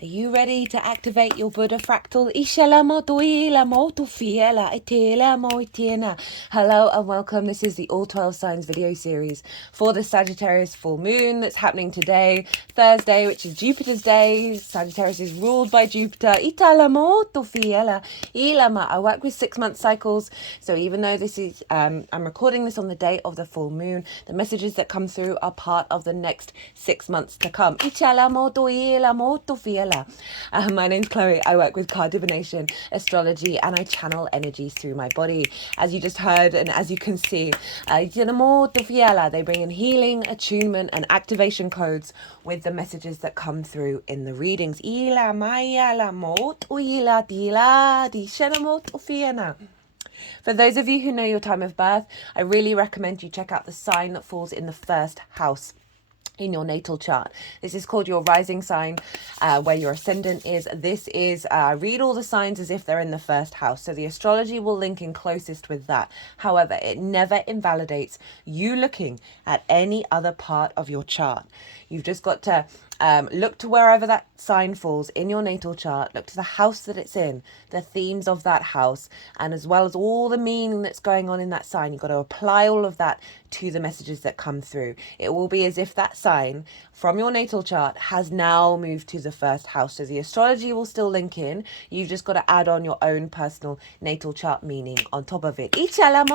Are you ready to activate your Buddha fractal? Hello and welcome. This is the All 12 Signs video series for the Sagittarius full moon that's happening today, Thursday, which is Jupiter's day. Sagittarius is ruled by Jupiter. I work with 6-month cycles, so even though this is, I'm recording this on the day of the full moon, the messages that come through are part of the next 6 months to come. My name's Chloe. I work with card divination, astrology, and I channel energies through my body. As you just heard, and as you can see, they bring in healing, attunement, and activation codes with the messages that come through in the readings. For those of you who know your time of birth, I really recommend you check out the sign that falls in the first house in your natal chart. This is called your rising sign, where your ascendant is. This is, read all the signs as if they're in the first house. So the astrology will link in closest with that. However, it never invalidates you looking at any other part of your chart. You've just got to look to wherever that sign falls in your natal chart, look to the house that it's in, the themes of that house, and as well as all the meaning that's going on in that sign, you've got to apply all of that to the messages that come through. It will be as if that sign from your natal chart has now moved to the first house. So the astrology will still link in. You've just got to add on your own personal natal chart meaning on top of it. I'm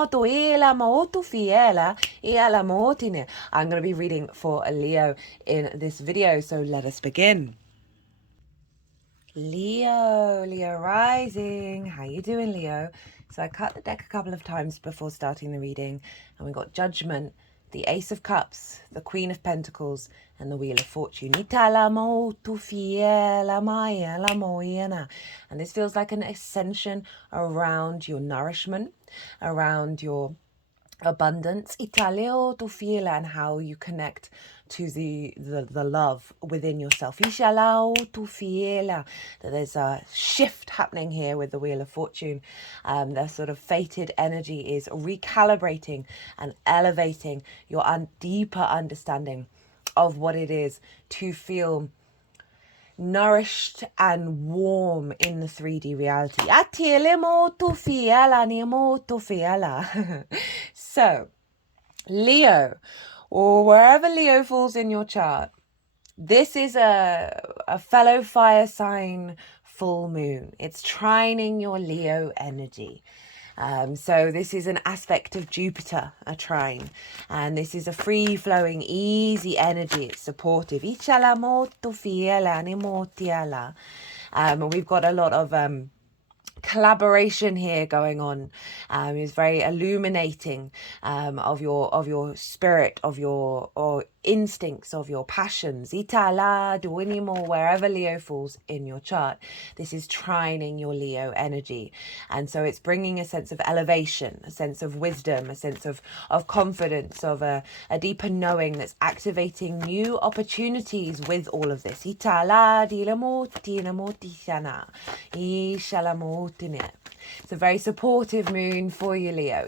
going to be reading for a Leo in this video, so let us begin. Leo rising. How you doing, Leo? So I cut the deck a couple of times before starting the reading, and we got Judgment, the Ace of Cups, the Queen of Pentacles, and the Wheel of Fortune. And this feels like an ascension around your nourishment, around your abundance, and how you connect to the love within yourself. That there's a shift happening here with the Wheel of Fortune. The sort of fated energy is recalibrating and elevating your deeper understanding of what it is to feel nourished and warm in the 3D reality. So, Leo, or wherever Leo falls in your chart, this is a fellow fire sign full moon. It's trining your Leo energy. So this is an aspect of Jupiter, a trine, and this is a free-flowing, easy energy. It's supportive. We've got a lot of collaboration here going on. It's very illuminating of your spirit, of your instincts, of your passions. Wherever Leo falls in your chart, this is trining your Leo energy, and so it's bringing a sense of elevation, a sense of wisdom, a sense of confidence, of a deeper knowing that's activating new opportunities with all of this. It's a very supportive moon for you, Leo.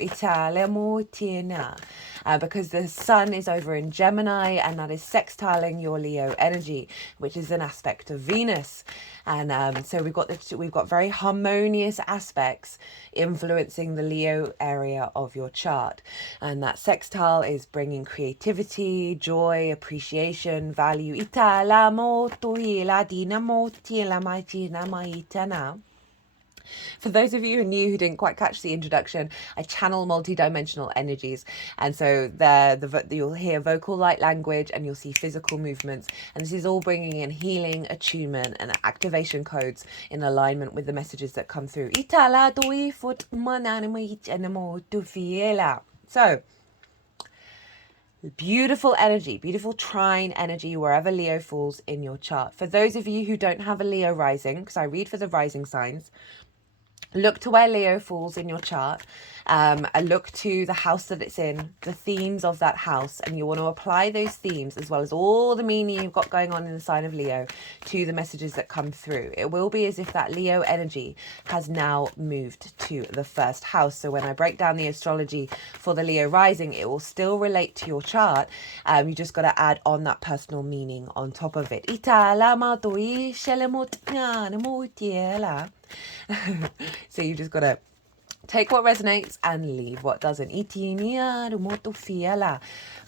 Because the sun is over in Gemini, and that is sextiling your Leo energy, which is an aspect of Venus. And so we've got very harmonious aspects influencing the Leo area of your chart. And that sextile is bringing creativity, joy, appreciation, value. For those of you who are new, who didn't quite catch the introduction, I channel multidimensional energies, and so you'll hear vocal light language and you'll see physical movements, and this is all bringing in healing, attunement, and activation codes in alignment with the messages that come through. So, beautiful energy, beautiful trine energy wherever Leo falls in your chart. For those of you who don't have a Leo rising, because I read for the rising signs, Look to where Leo falls in your chart. And look to the house that it's in, the themes of that house, and you want to apply those themes as well as all the meaning you've got going on in the sign of Leo to the messages that come through. It will be as if that Leo energy has now moved to the first house. So when I break down the astrology for the Leo rising, it will still relate to your chart. You just got to add on that personal meaning on top of it. So you just got to take what resonates and leave what doesn't.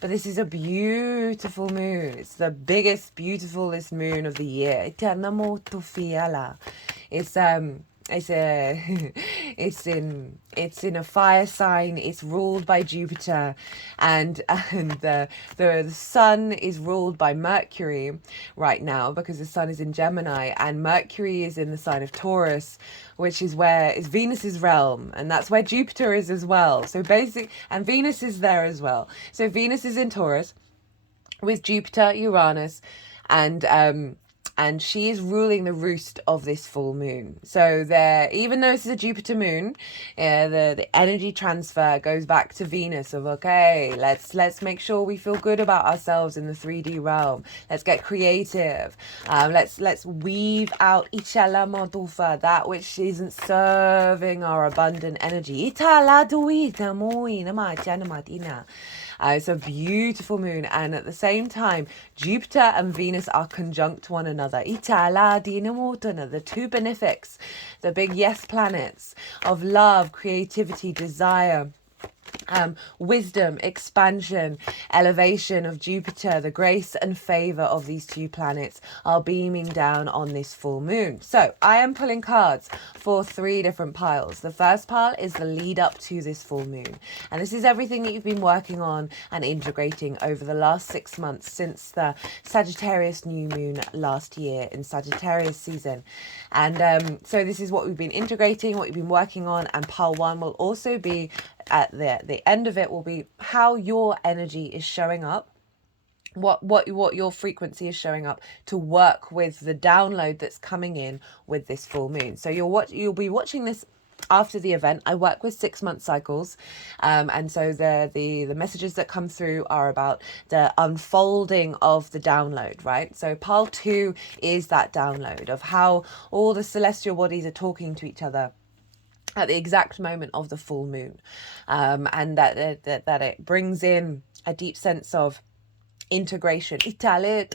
But this is a beautiful moon. It's the biggest, beautifulest moon of the year. It's in a fire sign. It's ruled by Jupiter, and the sun is ruled by Mercury right now, because the sun is in Gemini and Mercury is in the sign of Taurus, which is where is Venus's realm, and that's where Jupiter is as well. So and Venus is there as well. So Venus is in Taurus with Jupiter, Uranus, and she is ruling the roost of this full moon. So there, even though this is a Jupiter moon, the energy transfer goes back to Venus of, okay, let's make sure we feel good about ourselves in the 3D realm. Let's get creative. Let's weave out that which isn't serving our abundant energy. It's a beautiful moon, and at the same time, Jupiter and Venus are conjunct one another. The two benefics, the big yes planets of love, creativity, desire, wisdom, expansion, elevation of Jupiter, the grace and favor of these two planets are beaming down on this full moon. So I am pulling cards for 3 different piles. The first pile is the lead up to this full moon, and this is everything that you've been working on and integrating over the last 6 months since the Sagittarius new moon last year in Sagittarius season. And so this is what we've been integrating, what you've been working on, and pile 1 will also be at the end of it will be how your energy is showing up, what your frequency is showing up to work with the download that's coming in with this full moon. So you'll be watching this after the event. I work with 6-month cycles, and so the messages that come through are about the unfolding of the download, right? So pile 2 is that download of how all the celestial bodies are talking to each other at the exact moment of the full moon, and that it brings in a deep sense of integration that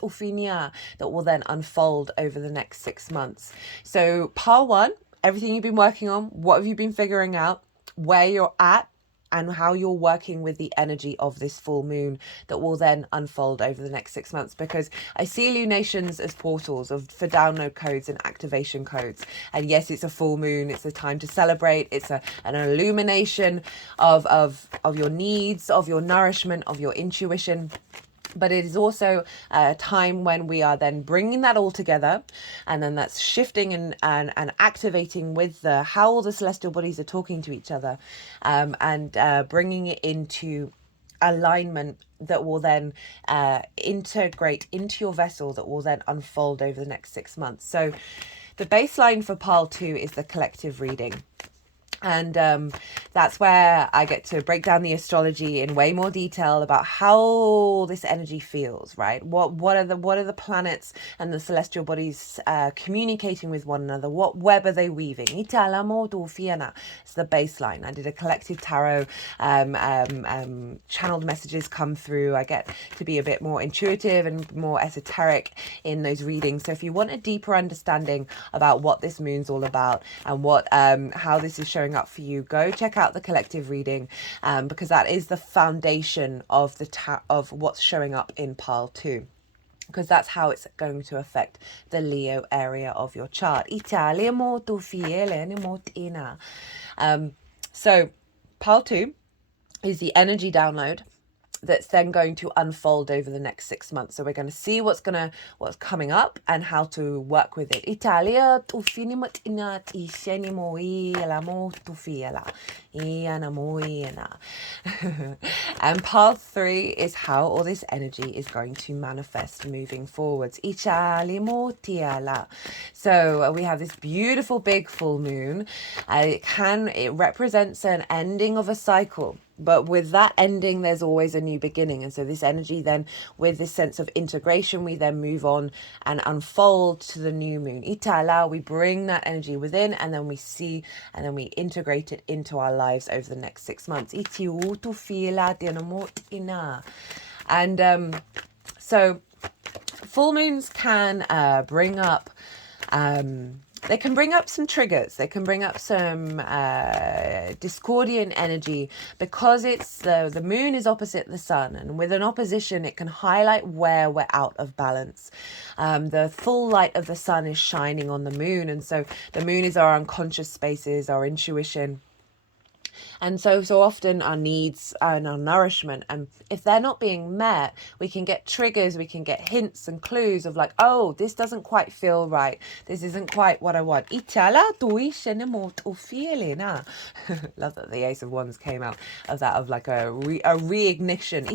will then unfold over the next 6 months. So pile 1, everything you've been working on, what have you been figuring out, where you're at, and how you're working with the energy of this full moon that will then unfold over the next 6 months. Because I see lunations as portals for download codes and activation codes. And yes, it's a full moon. It's a time to celebrate. It's an illumination of your needs, of your nourishment, of your intuition. But it is also a time when we are then bringing that all together, and then that's shifting and activating with how all the celestial bodies are talking to each other, and bringing it into alignment that will then integrate into your vessel, that will then unfold over the next 6 months. So the baseline for pile 2 is the collective reading. And that's where I get to break down the astrology in way more detail about how this energy feels, right? What are the planets and the celestial bodies communicating with one another? What web are they weaving? It's the baseline. I did a collective tarot, channeled messages come through. I get to be a bit more intuitive and more esoteric in those readings. So if you want a deeper understanding about what this moon's all about and what how this is showing up for you, go check out the collective reading, because that is the foundation of of what's showing up in pile 2, because that's how it's going to affect the Leo area of your chart. So pile 2 is the energy download that's then going to unfold over the next 6 months. So we're going to see what's coming up and how to work with it. And path 3 is how all this energy is going to manifest moving forwards. So we have this beautiful big full moon. It represents an ending of a cycle. But with that ending, there's always a new beginning. And so this energy then, with this sense of integration, we then move on and unfold to the new moon. Itala, we bring that energy within, and then we see, and then we integrate it into our lives over the next 6 months. And so full moons can bring up they can bring up some triggers. They can bring up some discordian energy, because it's the moon is opposite the sun, and with an opposition it can highlight where we're out of balance. The full light of the sun is shining on the moon, and so the moon is our unconscious spaces, our intuition. And so often our needs and our nourishment, and if they're not being met, we can get triggers, we can get hints and clues of like, oh, this doesn't quite feel right. This isn't quite what I want. Love that the Ace of Wands came out of that, of like a reignition.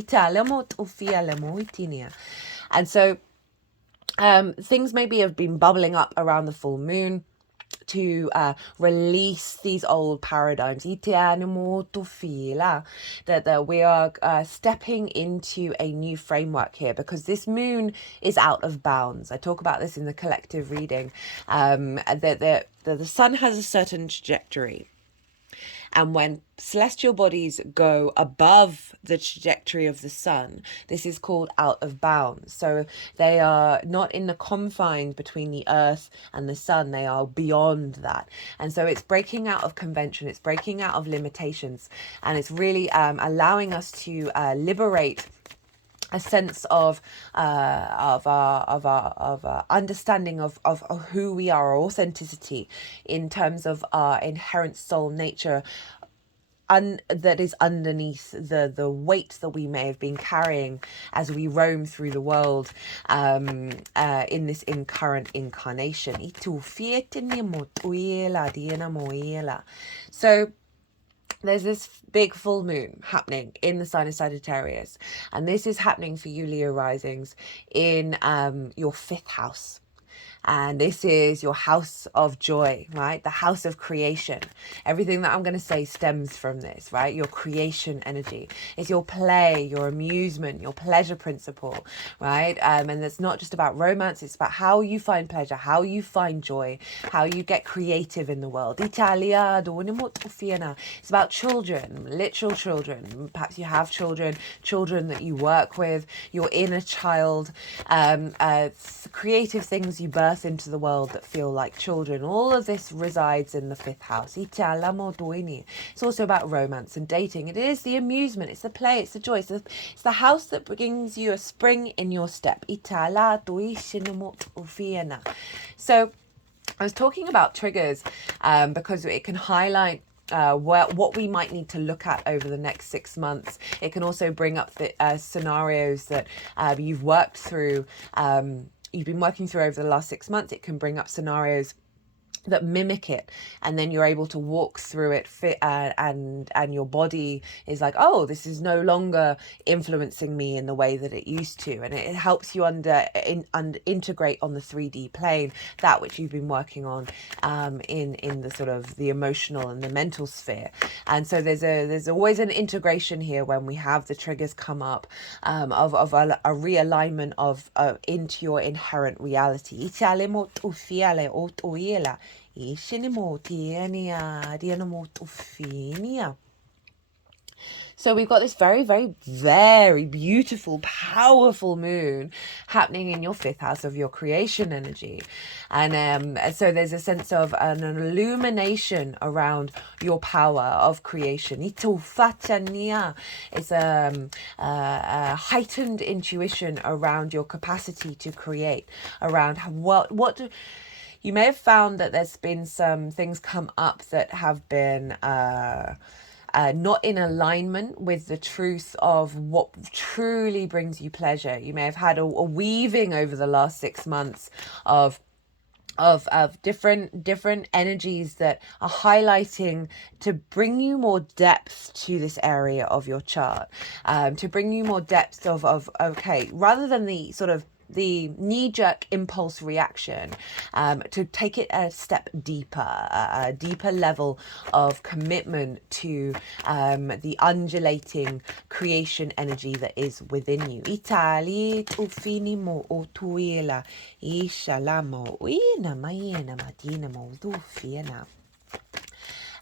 And so things maybe have been bubbling up around the full moon to release these old paradigms, that we are stepping into a new framework here, because this moon is out of bounds. I talk about this in the collective reading, that the sun has a certain trajectory. And when celestial bodies go above the trajectory of the sun, this is called out of bounds. So they are not in the confines between the earth and the sun. They are beyond that. And so it's breaking out of convention. It's breaking out of limitations. And it's really allowing us to liberate a sense of our understanding of who we are, our authenticity, in terms of our inherent soul nature, that is underneath the weight that we may have been carrying as we roam through the world in this current incarnation. So there's this big full moon happening in the sign of Sagittarius, and this is happening for you Leo risings in your 5th house. And this is your house of joy, right? The house of creation. Everything that I'm going to say stems from this, right? Your creation energy. It's your play, your amusement, your pleasure principle, right? And it's not just about romance. It's about how you find pleasure, how you find joy, how you get creative in the world. It's about children, literal children. Perhaps you have children that you work with, your inner child, creative things you birth into the world that feel like children. All of this resides in the 5th house. It's also about romance and dating. It is the amusement, it's the play, it's the joy, it's the house that brings you a spring in your step. So I was talking about triggers because it can highlight what we might need to look at over the next 6 months. It can also bring up the scenarios that you've worked through, you've been working through over the last 6 months. It can bring up scenarios that mimic it, and then you're able to walk through it and your body is like, oh, this is no longer influencing me in the way that it used to, and it helps you integrate on the 3D plane that which you've been working on in the sort of the emotional and the mental sphere. And so there's always an integration here when we have the triggers come up of a realignment of into your inherent reality. So we've got this very, very, very beautiful, powerful moon happening in your 5th house of your creation energy. And so there's a sense of an illumination around your power of creation. It's a heightened intuition around your capacity to create, around what you may have found that there's been some things come up that have been not in alignment with the truth of what truly brings you pleasure. You may have had a weaving over the last 6 months of of different energies that are highlighting to bring you more depth to this area of your chart, to bring you more depth of okay, rather than the sort of the knee-jerk impulse reaction, to take it a step deeper, a deeper level of commitment to the undulating creation energy that is within you. Itali ufinimo otuila ishalamo ina mayena madina mo.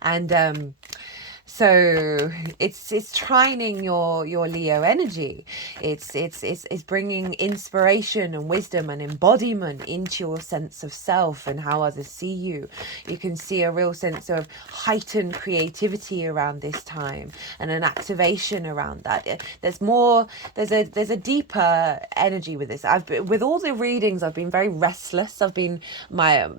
And so it's trining your Leo energy. It's bringing inspiration and wisdom and embodiment into your sense of self and how others see you. You can see a real sense of heightened creativity around this time and an activation around that. There's more. There's a deeper energy with this. With all the readings, I've been very restless. I've been my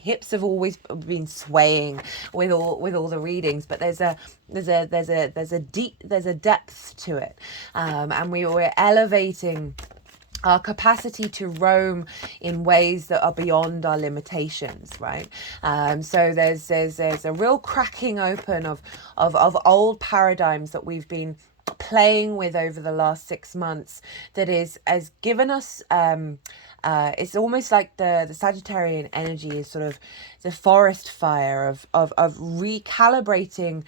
hips have always been swaying with all the readings, but there's a depth to it, and we're elevating our capacity to roam in ways that are beyond our limitations, right? So there's a real cracking open of old paradigms that we've been playing with over the last 6 months that has given us it's almost like the Sagittarian energy is sort of the forest fire of recalibrating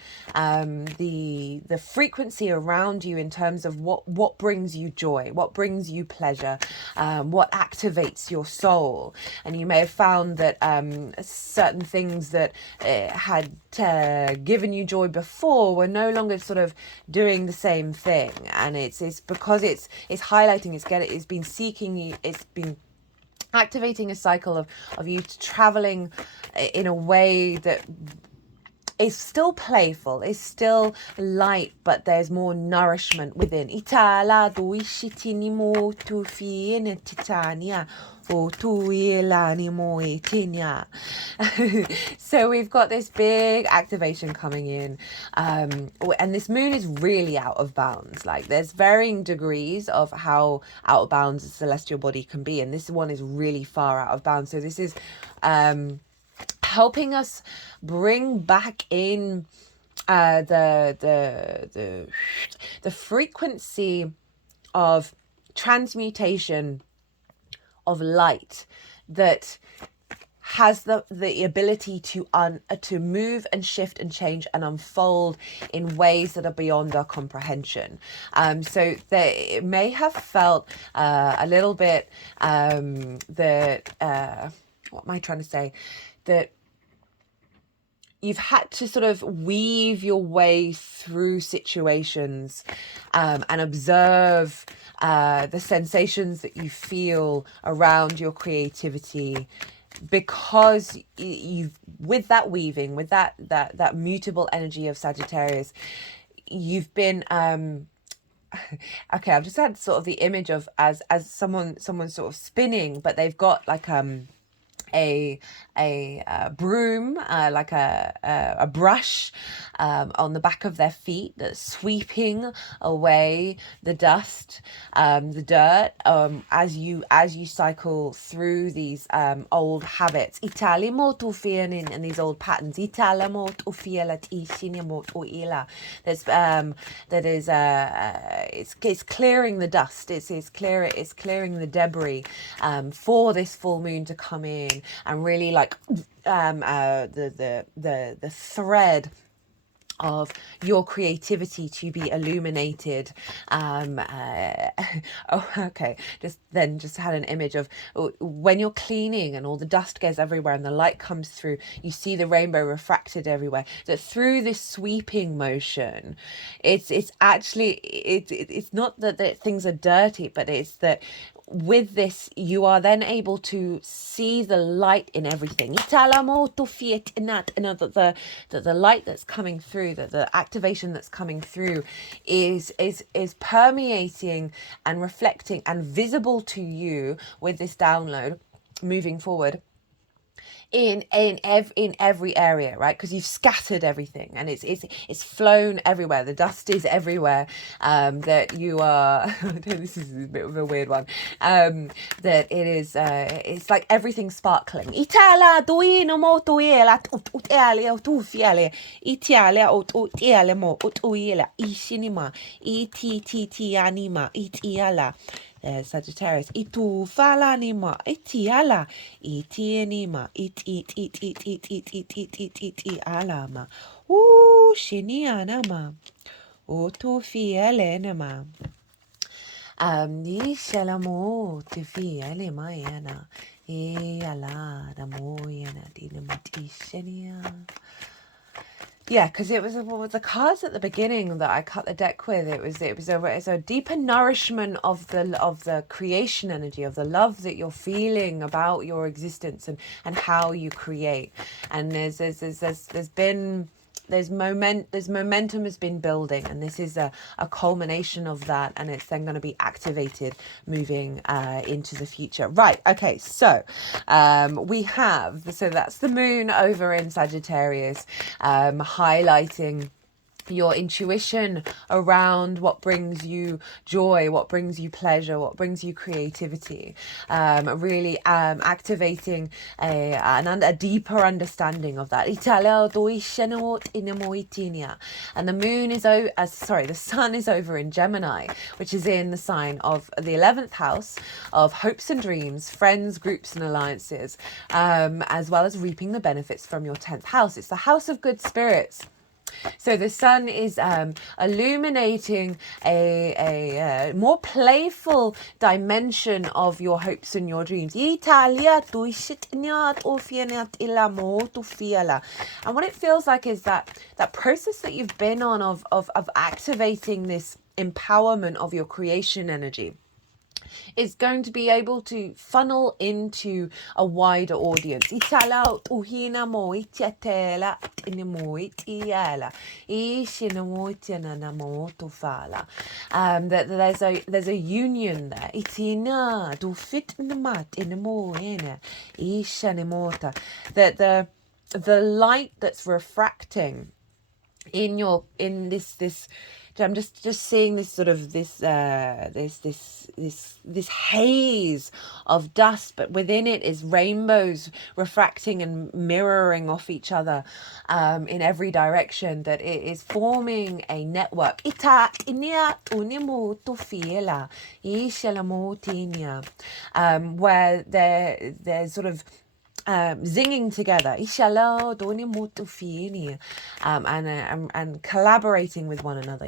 the frequency around you in terms of what brings you joy, what brings you pleasure, what activates your soul. And you may have found that certain things that had given you joy before were no longer sort of doing the same thing, and it's because it's highlighting, it's been seeking you, it's been activating a cycle of you traveling in a way that is still playful, is still light, but there's more nourishment within. So we've got this big activation coming in, and this moon is really out of bounds. Like, there's varying degrees of how out of bounds a celestial body can be, and this one is really far out of bounds. So this is helping us bring back in the frequency of transmutation of light that has the ability to move and shift and change and unfold in ways that are beyond our comprehension. So it may have felt a little bit that what am I trying to say? That you've had to sort of weave your way through situations and observe the sensations that you feel around your creativity, because you've, with that weaving, with that mutable energy of Sagittarius, you've been okay, I've just had sort of the image of as someone sort of spinning, but they've got like a broom, like a brush on the back of their feet that's sweeping away the dust, the dirt, as you cycle through these old habits. And these old patterns. It's clearing the dust. It's clearing the debris for this full moon to come in and really like the thread of your creativity to be illuminated. Just had an image of when you're cleaning and all the dust goes everywhere and the light comes through, you see the rainbow refracted everywhere. That through this sweeping motion, it's actually it's not that things are dirty, but it's that with this you are then able to see the light in everything. The light that's coming through, the activation that's coming through is permeating and reflecting and visible to you with this download moving forward in every area, right? Because you've scattered everything, and it's flown everywhere. The dust is everywhere. That you are this is a bit of a weird one. That it is it's like everything sparkling. Italia duino mo tuela utalia tufiale Italia utiale mo utuila ishinima iti anima itiala. Sagittarius, itu falanima, itiala, itienima, it alama, shinianama, otu fielenema. Ni shalamo to fiele mayana, ala da moyana dinamotishenia. Yeah, because it was the cards at the beginning that I cut the deck with. It's a deeper nourishment of the creation energy, of the love that you're feeling about your existence and how you create. And there's momentum has been building, and this is a culmination of that, and it's then going to be activated moving into the future. Right, okay, so that's the moon over in Sagittarius, highlighting your intuition around what brings you joy, what brings you pleasure, what brings you creativity, really activating a deeper understanding of that. And the moon is the sun is over in Gemini, which is in the sign of the 11th house of hopes and dreams, friends, groups and alliances, as well as reaping the benefits from your 10th house. It's the house of good spirits. So the sun is illuminating a more playful dimension of your hopes and your dreams. And what it feels like is that process that you've been on of activating this empowerment of your creation energy is going to be able to funnel into a wider audience. That there's a union there. That the light that's refracting in this I'm just seeing this sort of this haze of dust, but within it is rainbows refracting and mirroring off each other in every direction, that it is forming a network. Where there's sort of zinging together, and collaborating with one another.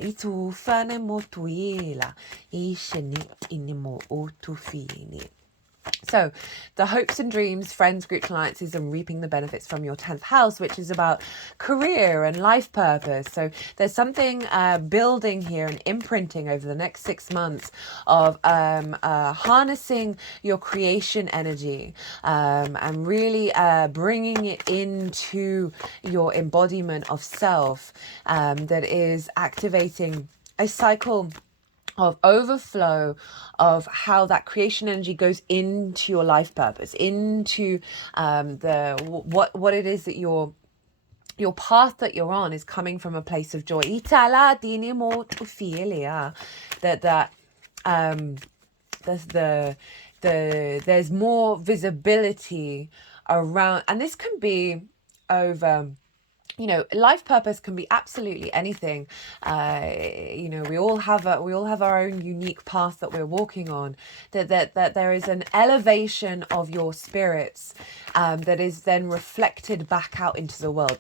So the hopes and dreams, friends, groups, alliances, and reaping the benefits from your 10th house, which is about career and life purpose. So there's something building here and imprinting over the next 6 months of harnessing your creation energy and really bringing it into your embodiment of self, that is activating a cycle of overflow of how that creation energy goes into your life purpose, into what it is that your path that you're on is coming from a place of joy. There's more visibility around, and this can be over, life purpose can be absolutely anything. We all have our own unique path that we're walking on. That there is an elevation of your spirits that is then reflected back out into the world.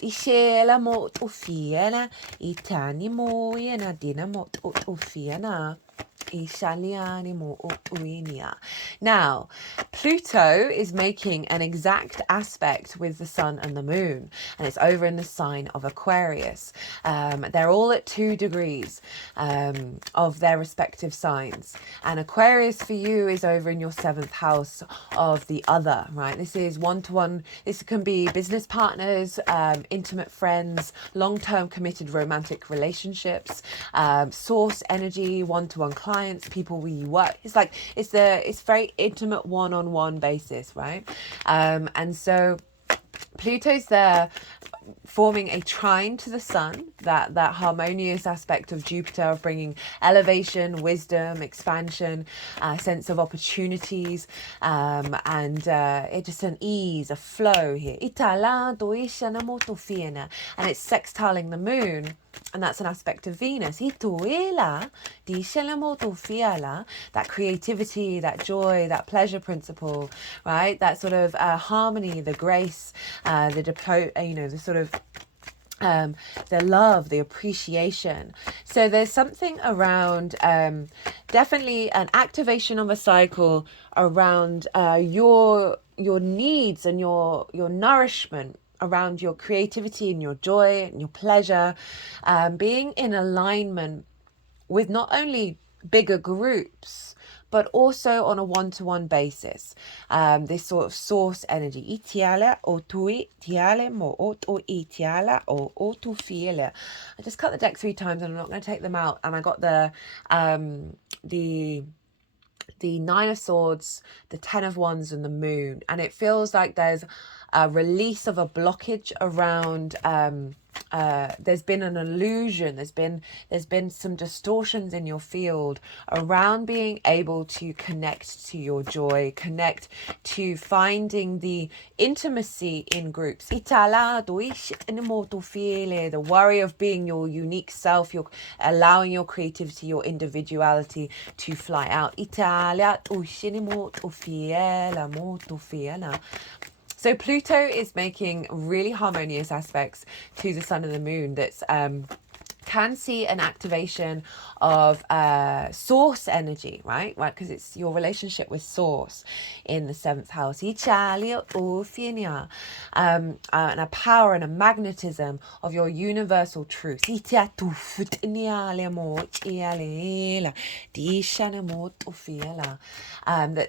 Now, Pluto is making an exact aspect with the sun and the moon, and it's over in the sign of Aquarius. They're all at 2 degrees of their respective signs, and Aquarius for you is over in your 7th house of the other, right? This is one-to-one. This can be business partners, intimate friends, long-term committed romantic relationships, source energy, one-to-one clients, people where you work. It's very intimate one-on-one basis, right? And so Pluto's there forming a trine to the sun, that harmonious aspect of Jupiter of bringing elevation, wisdom, expansion, sense of opportunities, and it just an ease, a flow here. And it's sextiling the moon, and that's an aspect of Venus. That creativity, that joy, that pleasure principle, right? That sort of harmony, the grace, the sort of the love, the appreciation. So there's something around definitely an activation of a cycle around your needs and your nourishment, around your creativity and your joy and your pleasure, being in alignment with not only bigger groups but also on a one-to-one basis. This sort of source energy. I just cut the deck 3 times and I'm not going to take them out. And I got the Nine of Swords, the Ten of Wands, and the Moon. And it feels like there's a release of a blockage around there's been an illusion, there's been some distortions in your field around being able to connect to your joy, connect to finding the intimacy in groups. The worry of being your unique self, you're allowing your creativity, your individuality to fly out. So Pluto is making really harmonious aspects to the sun and the moon that's can see an activation of source energy, right? Because it's your relationship with source in the 7th house. And a power and a magnetism of your universal truth. That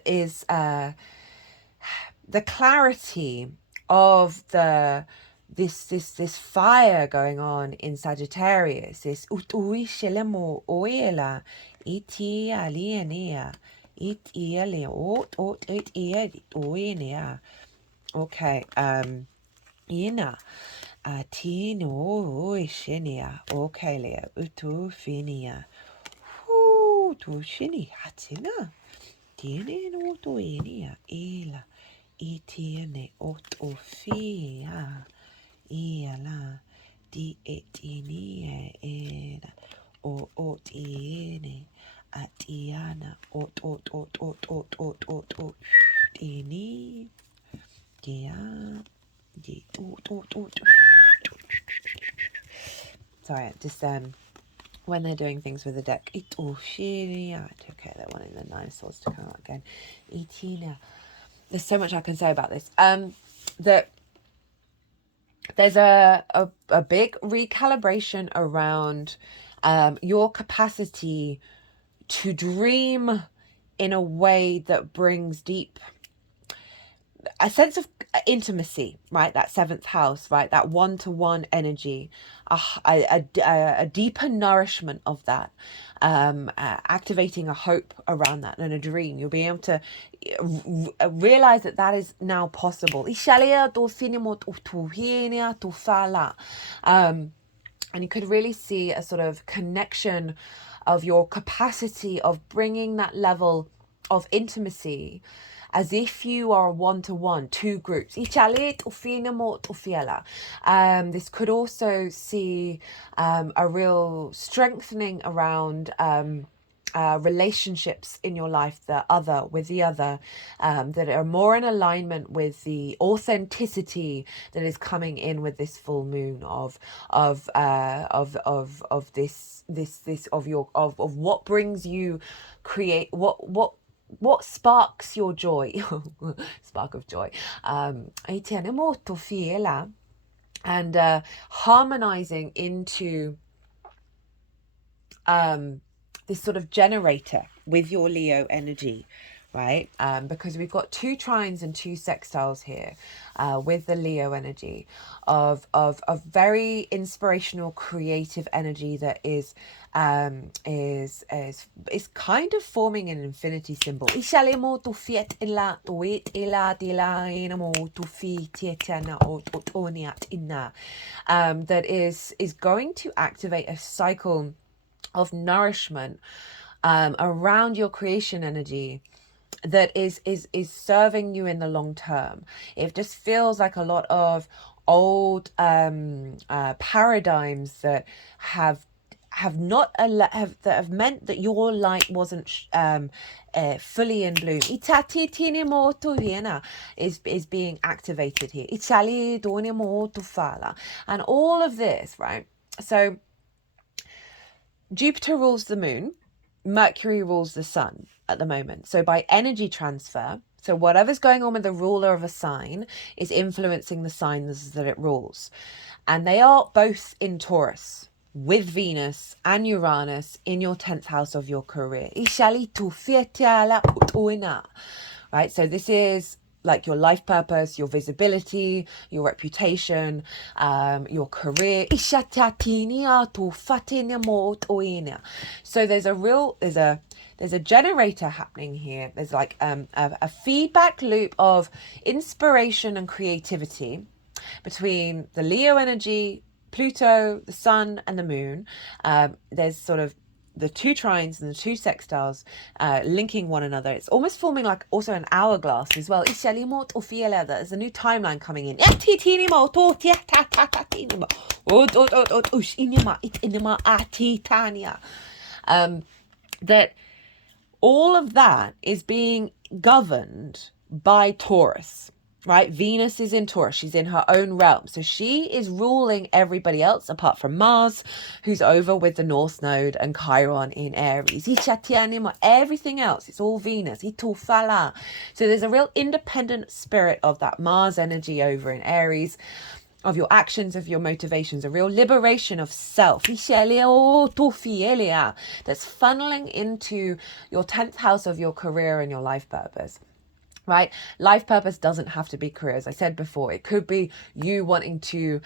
is the clarity of this fire going on in Sagittarius. This okay, ina atino ishenia okay lea utufinia hu tu shini hatina tiene no to inia ila itiene otofia iala di etinie era o tiene atiana ot ini dia di ot. Sorry, just when they're doing things with the deck. Okay, they're wanting the Nine of Swords to come out again. Itina. There's so much I can say about this. That there's a big recalibration around your capacity to dream in a way that brings deep a sense of intimacy, right? That 7th house, right? That one-to-one energy, a deeper nourishment of that, activating a hope around that and a dream. You'll be able to realize that is now possible. And you could really see a sort of connection of your capacity of bringing that level of intimacy as if you are a one-to-one, 2 groups. This could also see a real strengthening around relationships in your life, with the other, that are more in alignment with the authenticity that is coming in with this full moon of what brings you what sparks your joy. Spark of joy. And harmonizing into this sort of generator with your Leo energy, right? Because we've got 2 trines and 2 sextiles here with the Leo energy of very inspirational, creative energy that is kind of forming an infinity symbol. That is going to activate a cycle of nourishment around your creation energy that is serving you in the long term. It just feels like a lot of old paradigms that have meant that your light wasn't fully in bloom is being activated here, and all of this, right? So Jupiter rules the moon, Mercury rules the sun at the moment. So by energy transfer, so whatever's going on with the ruler of a sign is influencing the signs that it rules. And they are both in Taurus with Venus and Uranus in your 10th house of your career. Right? So this is like your life purpose, your visibility, your reputation, your career. So there's a generator happening here. There's like a feedback loop of inspiration and creativity between the Leo energy, Pluto, the sun, and the moon. There's sort of the 2 trines and the 2 sextiles linking one another. It's almost forming like also an hourglass as well. There's a new timeline coming in. That all of that is being governed by Taurus. Right? Venus is in Taurus. She's in her own realm. So she is ruling everybody else apart from Mars, who's over with the North Node, and Chiron in Aries. Everything else, it's all Venus. So there's a real independent spirit of that Mars energy over in Aries, of your actions, of your motivations, a real liberation of self that's funneling into your 10th house of your career and your life purpose. Right? Life purpose doesn't have to be career. As I said before, it could be you wanting to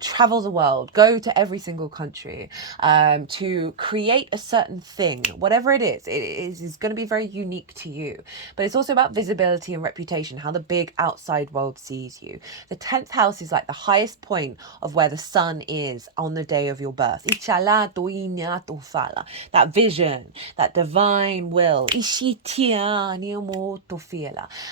travel the world, go to every single country, to create a certain thing, whatever it is going to be very unique to you. But it's also about visibility and reputation, how the big outside world sees you. The 10th house is like the highest point of where the sun is on the day of your birth. That vision, that divine will.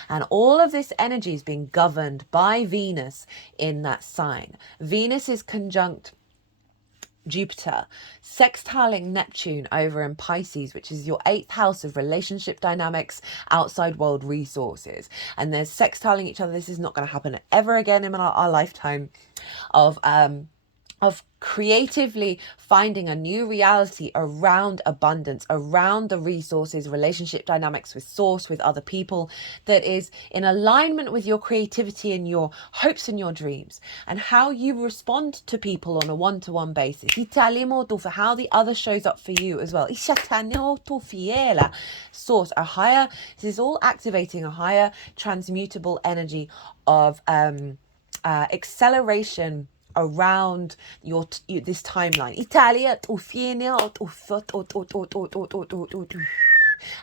And all of this energy is being governed by Venus in that sign. Venus is conjunct Jupiter, sextiling Neptune over in Pisces, which is your 8th house of relationship dynamics, outside world resources. And they're sextiling each other. This is not going to happen ever again in our lifetime of creatively finding a new reality around abundance, around the resources, relationship dynamics with source, with other people, that is in alignment with your creativity and your hopes and your dreams, and how you respond to people on a one-to-one basis. For how the other shows up for you as well. Source, a higher, this is all activating a higher transmutable energy of acceleration around this timeline.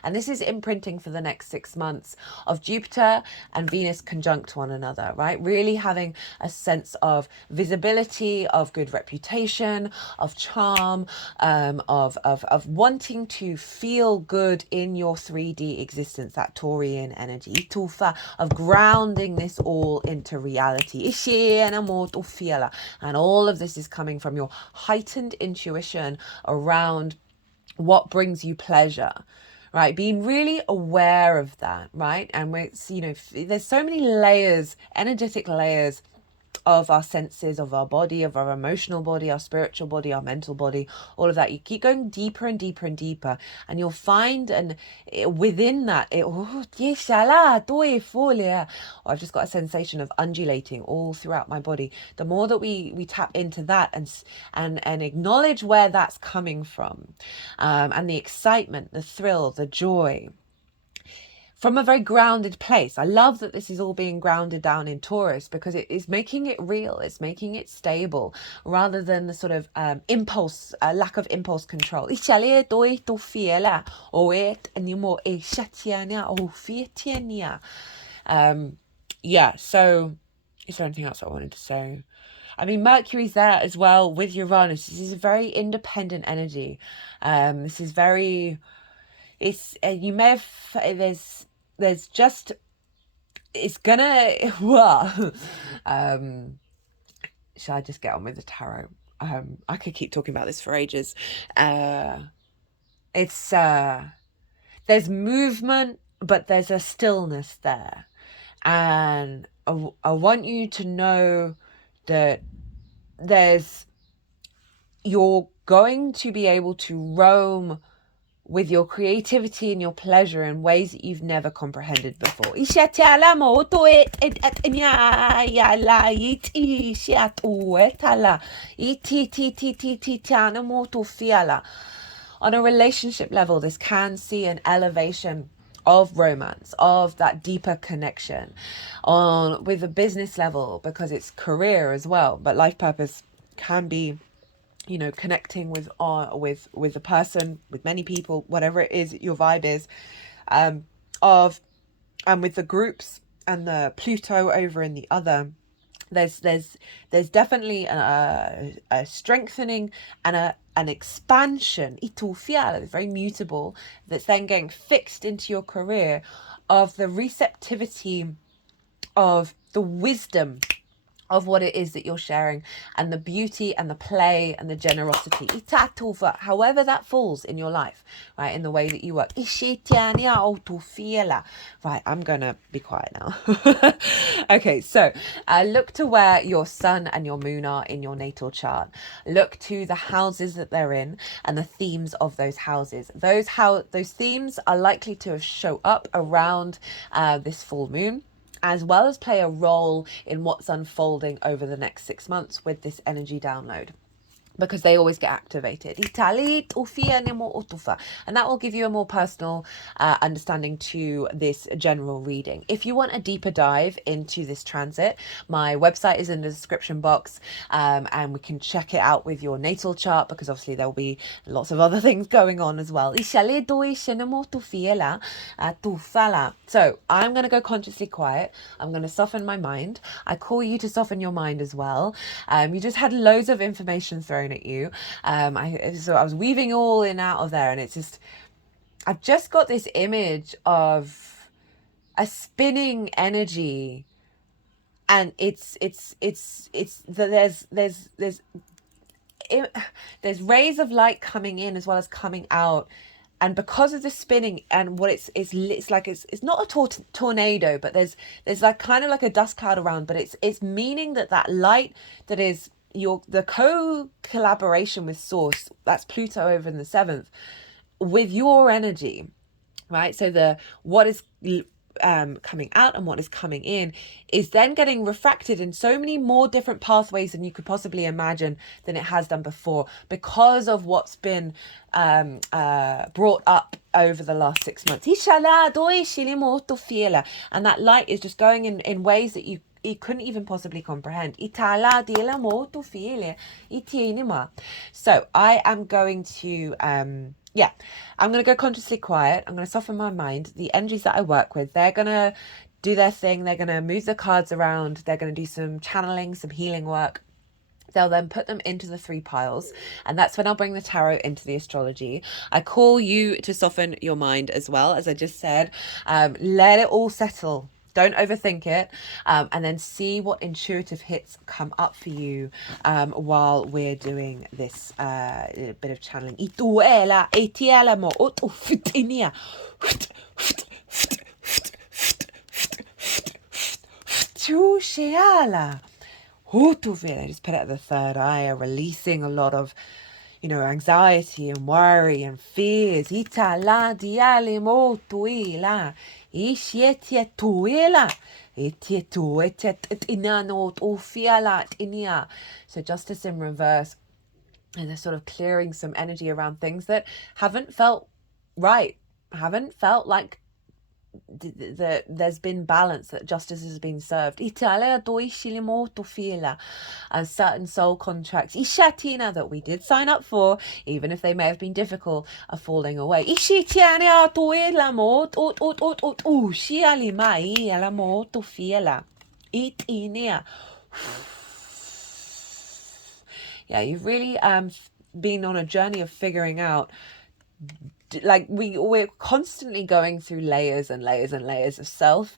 And this is imprinting for the next 6 months of Jupiter and Venus conjunct one another, right? Really having a sense of visibility, of good reputation, of charm, of wanting to feel good in your 3D existence, that Taurian energy, of grounding this all into reality. And all of this is coming from your heightened intuition around what brings you pleasure. Right, being really aware of that, right? And there's so many layers, energetic layers of our senses, of our body, of our emotional body, our spiritual body, our mental body, all of that. You keep going deeper and deeper and deeper, and you'll find, and within that, I've just got a sensation of undulating all throughout my body. The more that we tap into that and acknowledge where that's coming from, and the excitement, the thrill, the joy, from a very grounded place. I love that this is all being grounded down in Taurus, because it is making it real. It's making it stable, rather than the sort of impulse, lack of impulse control. Yeah, so is there anything else I wanted to say? I mean, Mercury's there as well with Uranus. This is a very independent energy. This is very, it's, you may have, there's just, it's gonna, well, shall I just get on with the tarot? I could keep talking about this for ages. It's, there's movement, but there's a stillness there. And I want you to know that you're going to be able to roam with your creativity and your pleasure in ways that you've never comprehended before. On a relationship level, this can see an elevation of romance, of that deeper connection. On with a business level, because it's career as well, but life purpose can be, you know, connecting with a person, with many people, whatever it is your vibe is, and with the groups and the Pluto over in the other. There's definitely a strengthening and an expansion, very mutable, that's then getting fixed into your career, of the receptivity, of the wisdom of what it is that you're sharing, and the beauty and the play and the generosity, however that falls in your life, right, in the way that you work. Right, I'm gonna be quiet now. Okay, so look to where your sun and your moon are in your natal chart. Look to the houses that they're in and the themes of those houses. Those themes are likely to show up around this full moon, as well as play a role in what's unfolding over the next 6 months with this energy download, because they always get activated. And that will give you a more personal understanding to this general reading. If you want a deeper dive into this transit, my website is in the description box, and we can check it out with your natal chart, because obviously there will be lots of other things going on as well. So I'm going to go consciously quiet. I'm going to soften my mind. I call you to soften your mind as well. You just had loads of information thrown at you. So I was weaving all in and out of there, and it's just, I've just got this image of a spinning energy, and it's there's rays of light coming in as well as coming out. And because of the spinning and what it's like, it's not a tornado, but there's like kind of like a dust cloud around, but it's meaning that light that is the collaboration with source, that's Pluto over in the 7th, with your energy, right? So what is coming out and what is coming in is then getting refracted in so many more different pathways than you could possibly imagine than it has done before, because of what's been brought up over the last 6 months. And that light is just going in ways that you couldn't even possibly comprehend. So I am going to I'm going to go consciously quiet. I'm going to soften my mind. The energies that I work with, they're going to do their thing. They're going to move the cards around. They're going to do some channeling, some healing work. They'll then put them into the 3 piles, and that's when I'll bring the tarot into the astrology. I call you to soften your mind as well, as I just said. Let it all settle. Don't overthink it, and then see what intuitive hits come up for you while we're doing this bit of channeling. I just put it at the third eye, releasing a lot of, anxiety and worry and fears. So justice in reverse, and they're sort of clearing some energy around things that haven't felt right, haven't felt like there's been balance, that justice has been served. And certain soul contracts that we did sign up for, even if they may have been difficult, are falling away. Yeah, you've really been on a journey of figuring out, like we're constantly going through layers and layers and layers of self.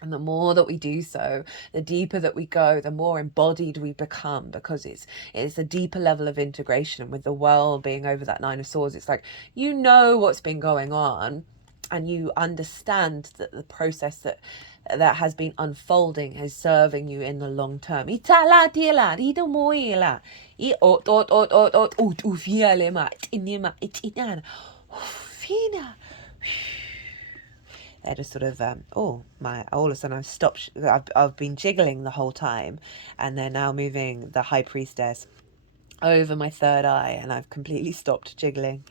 And the more that we do so, the deeper that we go, the more embodied we become, because it's a deeper level of integration. And with the world being over that Nine of Swords, it's like, you know what's been going on, and you understand that the process that has been unfolding is serving you in the long term. They're just sort of all of a sudden I've stopped. I've been jiggling the whole time, and they're now moving the High Priestess over my third eye, and I've completely stopped jiggling.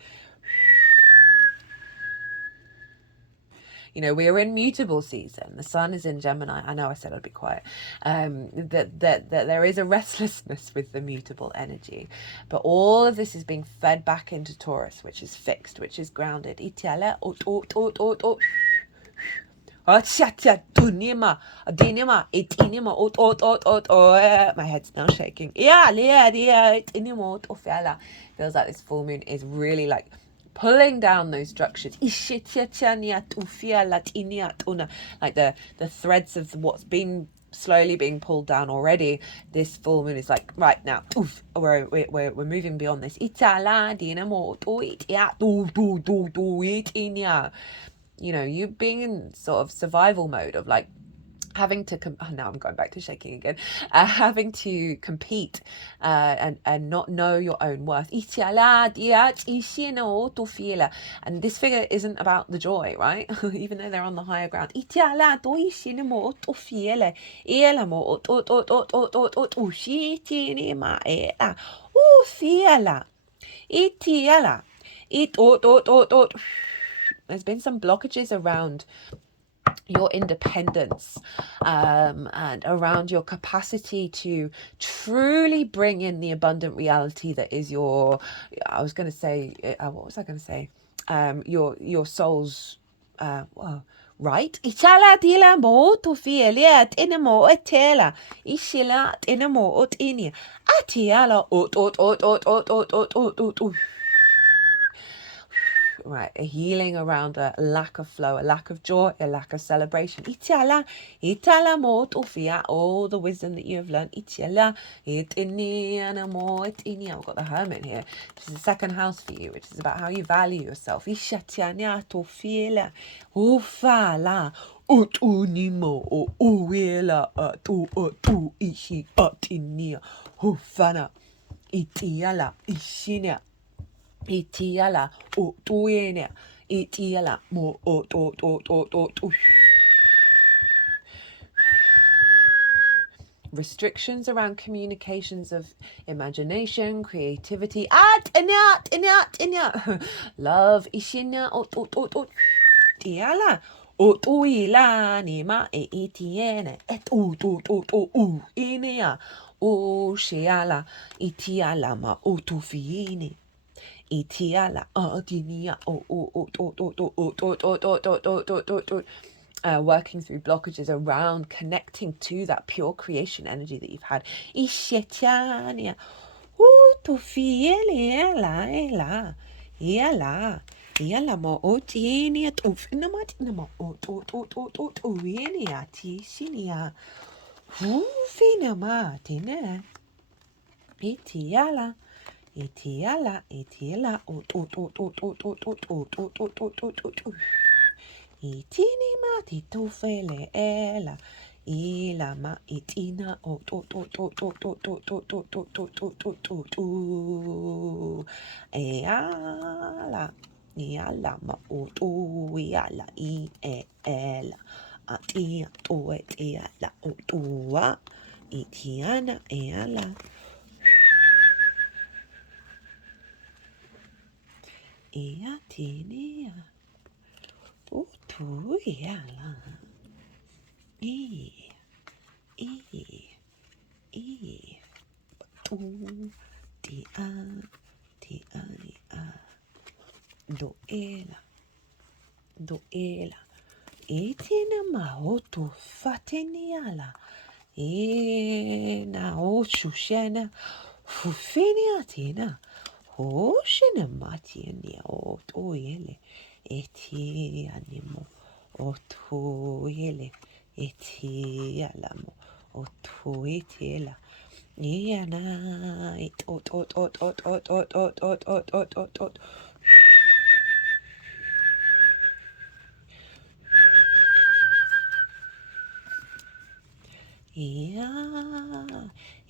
You know, we are in mutable season. The sun is in Gemini. I know I said I'd be quiet. That there is a restlessness with the mutable energy. But all of this is being fed back into Taurus, which is fixed, which is grounded. My head's now shaking. Feels like this full moon is really like pulling down those structures. Like the threads of what's been slowly being pulled down already. This full moon is like, right now, we're moving beyond this. You know, you being in sort of survival mode of like having to now I'm going back to shaking again, having to compete and not know your own worth. And this figure isn't about the joy, right? Even though they're on the higher ground. There's been some blockages around your independence and around your capacity to truly bring in the abundant reality that is your, I was going to say, what was I going to say? Your soul's, right? Right, a healing around a lack of flow, a lack of joy, a lack of celebration. All the wisdom that you have learned. I've got the Hermit here, which is the second house for you, which is about how you value yourself. Itiala o tuene itiala mo o to. Restrictions around communications of imagination, creativity, love, ishinya o tiala o tuila ni ma itiene et inia o shiala itiala ma o tufiini. Itiala adinia working through blockages around connecting to that pure creation energy that you've had. Ishetania to feel Yala mo otinia to finamatinama to yenia tisinia finamatina itiala itiala itini mati to fele ela ila ma itina eala iala ma iala ela atia to etiala otua itiana eala Eatinia. Tuyala. E. Tu. Dia. Doela. Etina maoto fateniala. Na oshushena. Fufeniatina. Oshena matiania otoele. Eti animo. Otoele. Eti alamo. Otoetela. Iana. Ot.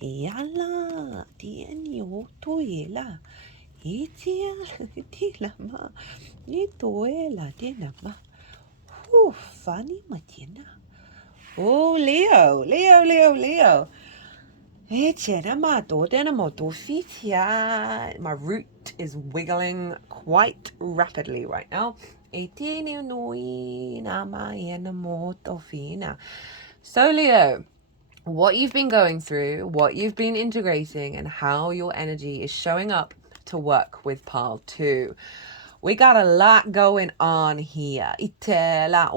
Yala, tieni otoela, tilama, itoela, dinama. Funny matina. Oh, Leo. My root is wiggling quite rapidly right now. So, Leo, what you've been going through, what you've been integrating, and how your energy is showing up to work with pile 2. We got a lot going on here. We got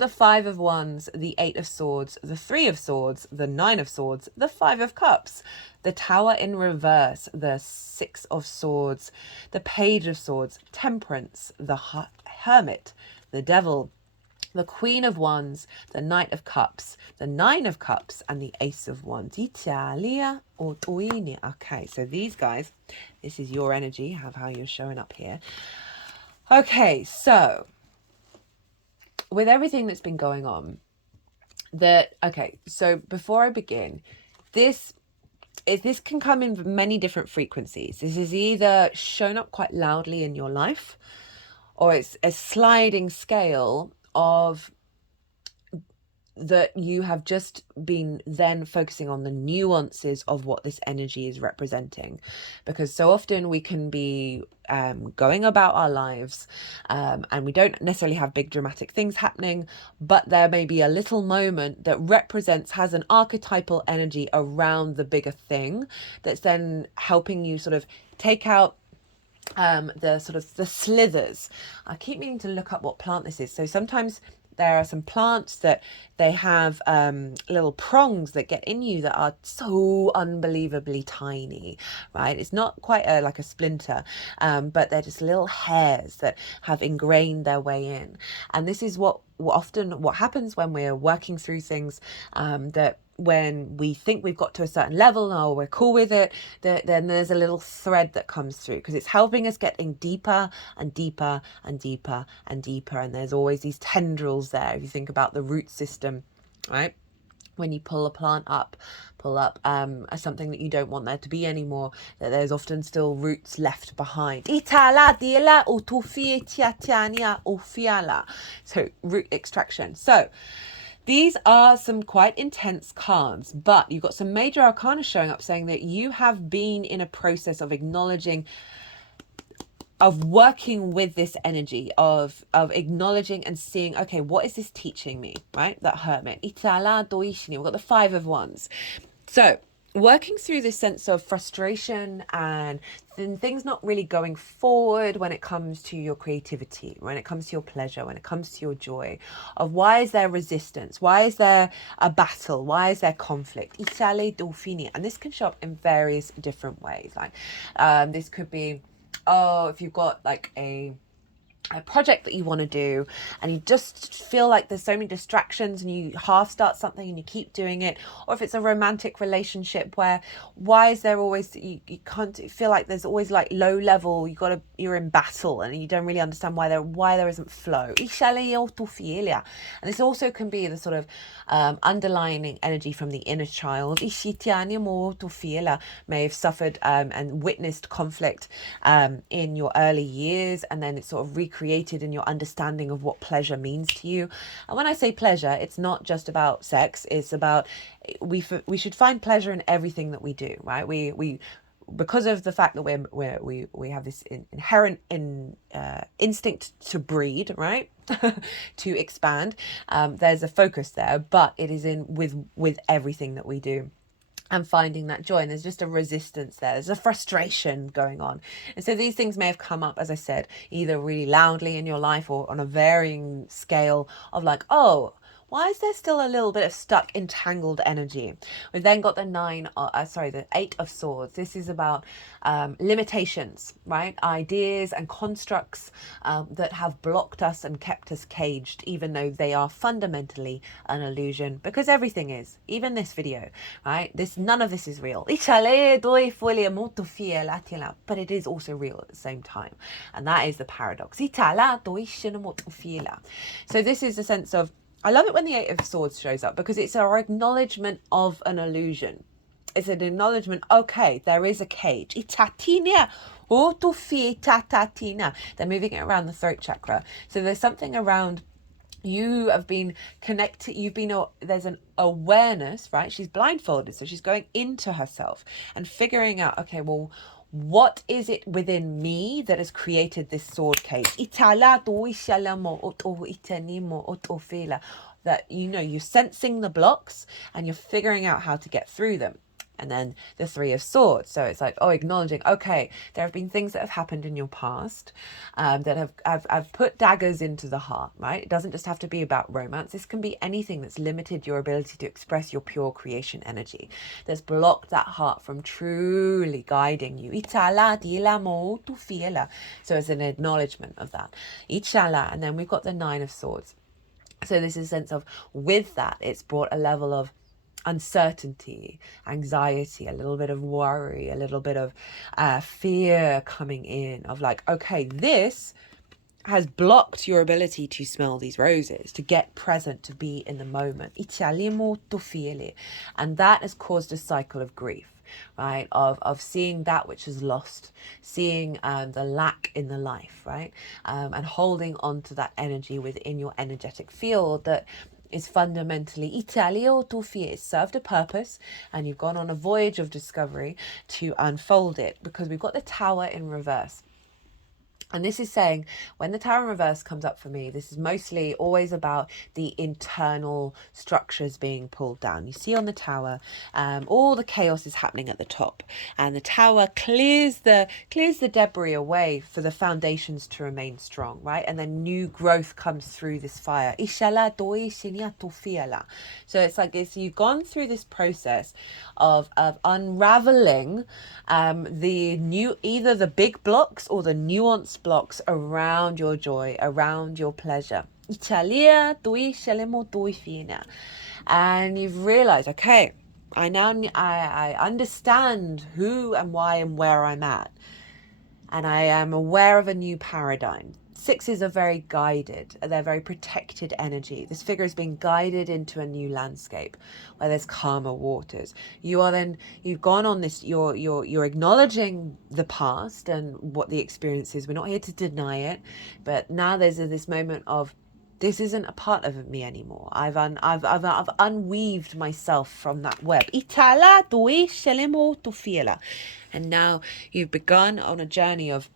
the 5 of Wands, the 8 of Swords, the 3 of Swords, the 9 of Swords, the 5 of Cups, the Tower in reverse, the 6 of Swords, the Page of Swords, Temperance, the Hermit, the Devil, the Queen of Wands, the Knight of Cups, the 9 of Cups, and the Ace of Wands. Italia or Toini. Okay, so these guys, this is your energy, how you're showing up here. Okay, so with everything that's been going on, so before I begin, this can come in many different frequencies. This is either shown up quite loudly in your life, or it's a sliding scale of that you have just been then focusing on the nuances of what this energy is representing, because so often we can be going about our lives and we don't necessarily have big dramatic things happening, but there may be a little moment that has an archetypal energy around the bigger thing that's then helping you sort of take out the slithers. I keep meaning to look up what plant this is. So sometimes there are some plants that they have little prongs that get in you that are so unbelievably tiny, right? It's not quite like a splinter, but they're just little hairs that have ingrained their way in. And this is what happens when we're working through things, that when we think we've got to a certain level or we're cool with it, then there's a little thread that comes through, because it's helping us getting deeper and deeper and deeper and deeper. And there's always these tendrils there. If you think about the root system, right? When you pull a plant up, as something that you don't want there to be anymore, that there's often still roots left behind. So root extraction. So these are some quite intense cards, but you've got some major arcana showing up saying that you have been in a process of working with this energy, of acknowledging and seeing, okay, what is this teaching me, right? That Hermit. We've got the 5 of Wands. So working through this sense of frustration and things not really going forward when it comes to your creativity, when it comes to your pleasure, when it comes to your joy, of why is there resistance? Why is there a battle? Why is there conflict? And this can show up in various different ways. Like this could be, if you've got like a project that you want to do and you just feel like there's so many distractions and you half start something and you keep doing it, or if it's a romantic relationship where why is there always you can't feel like there's always like low level, you're in battle and you don't really understand why there isn't flow. And this also can be the sort of underlining energy from the inner child. May have suffered and witnessed conflict in your early years, and then it's sort of recreated in your understanding of what pleasure means to you. And when I say pleasure, it's not just about sex. It's about we should find pleasure in everything that we do, right? because of the fact that we have this inherent instinct to breed, right? To expand, there's a focus there, but it is in with everything that we do, and finding that joy. And there's just a resistance there. There's a frustration going on. And so these things may have come up, as I said, either really loudly in your life or on a varying scale of like, oh, why is there still a little bit of stuck, entangled energy? We've then got the 8 of Swords. This is about limitations, right? Ideas and constructs that have blocked us and kept us caged, even though they are fundamentally an illusion, because everything is, even this video, right? None of this is real. But it is also real at the same time. And that is the paradox. So this is a sense of, I love it when the 8 of Swords shows up, because it's our acknowledgement of an illusion. It's an acknowledgement, okay, there is a cage. They're moving it around the throat chakra. So there's something around, you have been connected, there's an awareness, right? She's blindfolded, so she's going into herself and figuring out, okay, well, what is it within me that has created this sword cage? That, you're sensing the blocks and you're figuring out how to get through them. And then the 3 of Swords. So it's like, acknowledging, okay, there have been things that have happened in your past that have put daggers into the heart, right? It doesn't just have to be about romance. This can be anything that's limited your ability to express your pure creation energy, that's blocked that heart from truly guiding you. So it's an acknowledgement of that. And then we've got the 9 of Swords. So this is a sense of, with that, it's brought a level of uncertainty, anxiety, a little bit of worry, a little bit of fear coming in, of like, okay, this has blocked your ability to smell these roses, to get present, to be in the moment. And that has caused a cycle of grief, right? Of seeing that which is lost, seeing the lack in the life, right? And holding on to that energy within your energetic field that is fundamentally it served a purpose, and you've gone on a voyage of discovery to unfold it, because we've got the Tower in reverse. And this is saying, when the Tower in reverse comes up for me, this is mostly always about the internal structures being pulled down. You see on the Tower, all the chaos is happening at the top, and the Tower clears the debris away for the foundations to remain strong, right? And then new growth comes through this fire. So it's like you've gone through this process of unraveling either the big blocks or the nuanced blocks around your joy, around your pleasure. And you've realized, okay, I understand who and why and where I'm at, and I am aware of a new paradigm. 6s are very guided, they're very protected energy. This figure is being guided into a new landscape where there's calmer waters. You've gone on this, you're acknowledging the past and what the experience is. We're not here to deny it, but now there's this moment of, this isn't a part of me anymore. I've unweaved myself from that web. And now you've begun on a journey of,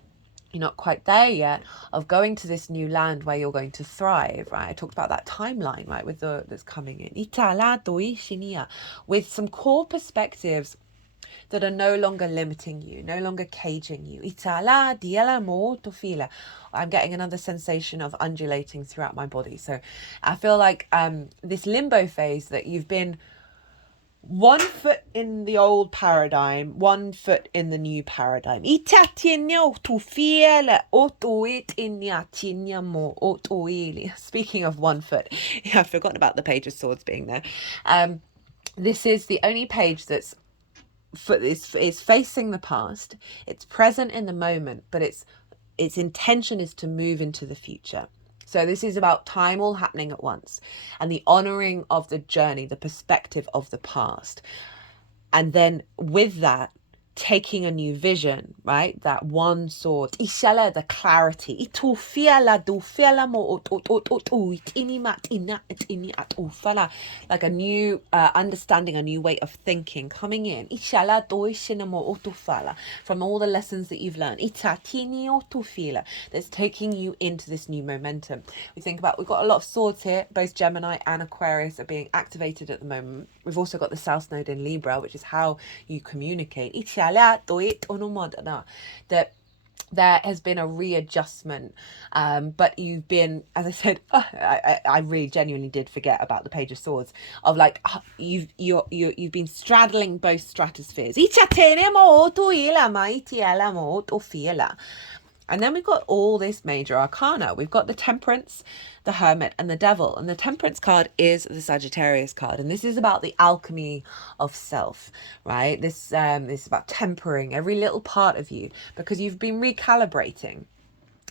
you're not quite there yet, of going to this new land where you're going to thrive, right? I talked about that timeline, right, with that's coming in. With some core perspectives that are no longer limiting you, no longer caging you. I'm getting another sensation of undulating throughout my body. So I feel like this limbo phase that you've been 1 foot in the old paradigm, 1 foot in the new paradigm. Speaking of 1 foot, I've forgotten about the Page of Swords being there. This is the only page that's is facing the past. It's present in the moment, but its intention is to move into the future. So this is about time all happening at once, and the honoring of the journey, the perspective of the past. And then with that, taking a new vision, right? That one sword. Ishala, the clarity. Like a new understanding, a new way of thinking coming in. From all the lessons that you've learned. That's taking you into this new momentum. We've got a lot of swords here. Both Gemini and Aquarius are being activated at the moment. We've also got the South Node in Libra, which is how you communicate. That there has been a readjustment, but you've been, as I said, I really genuinely did forget about the Page of Swords, of like you've been straddling both stratospheres. And then we've got all this major arcana. We've got the Temperance, the Hermit, and the Devil. And the Temperance card is the Sagittarius card. And this is about the alchemy of self, right? This is about tempering every little part of you, because you've been recalibrating.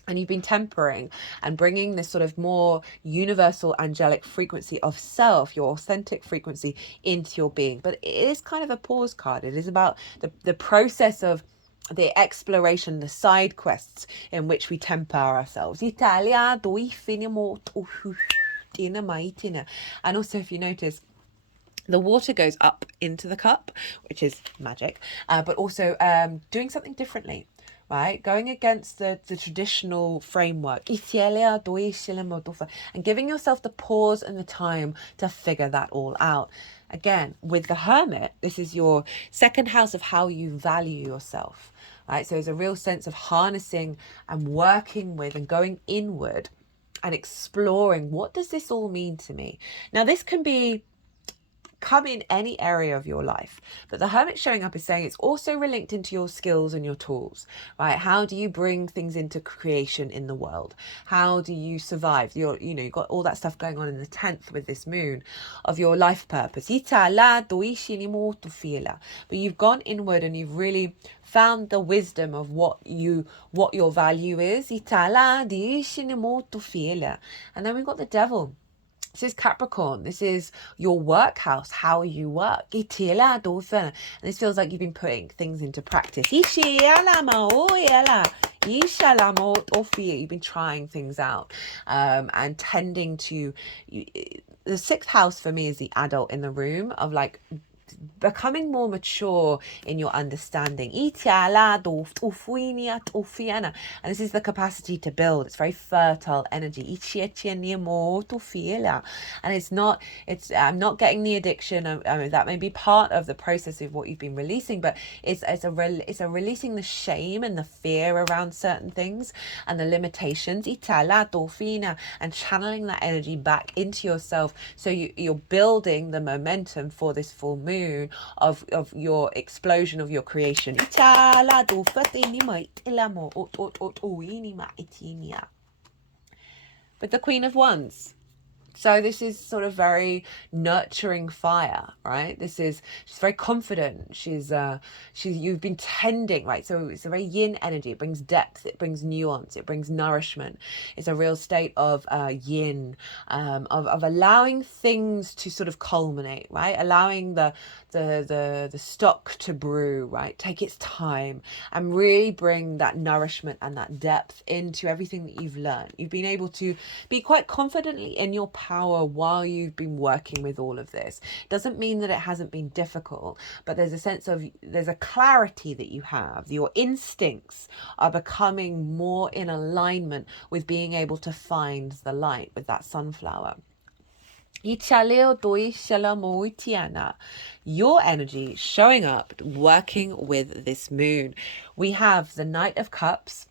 And you've been tempering and bringing this sort of more universal angelic frequency of self, your authentic frequency, into your being. But it is kind of a pause card. It is about the process of the exploration, the side quests in which we temper ourselves. And also, if you notice, the water goes up into the cup, which is magic, but also doing something differently, right? Going against the traditional framework and giving yourself the pause and the time to figure that all out. Again, with the Hermit, this is your second house of how you value yourself, right? So there's a real sense of harnessing and working with and going inward and exploring, what does this all mean to me? Now, this can come in any area of your life, but the Hermit showing up is saying it's also linked into your skills and your tools, right? How do you bring things into creation in the world? How do you survive? You've got all that stuff going on in the 10th with this moon of your life purpose. But you've gone inward and you've really found the wisdom of what your value is. And then we've got the Devil. This is Capricorn. This is your work house, how you work. And this feels like you've been putting things into practice. You've been trying things out and tending to... The 6th house for me is the adult in the room, of like becoming more mature in your understanding. And this is the capacity to build. It's very fertile energy. And I'm not getting the addiction. I mean, that may be part of the process of what you've been releasing, but it's a releasing the shame and the fear around certain things and the limitations, and channeling that energy back into yourself, so you're building the momentum for this full moon of your explosion of your creation. But the Queen of Wands. So this is sort of very nurturing fire, right? She's very confident. You've been tending, right? So it's a very yin energy. It brings depth. It brings nuance. It brings nourishment. It's a real state of yin, of allowing things to sort of culminate, right? Allowing the stock to brew, right? Take its time and really bring that nourishment and that depth into everything that you've learned. You've been able to be quite confidently in your power while you've been working with all of this. Doesn't mean that it hasn't been difficult, but there's a clarity that you have. Your instincts are becoming more in alignment with being able to find the light with that sunflower. Your energy showing up, working with this moon. We have the Knight of Cups,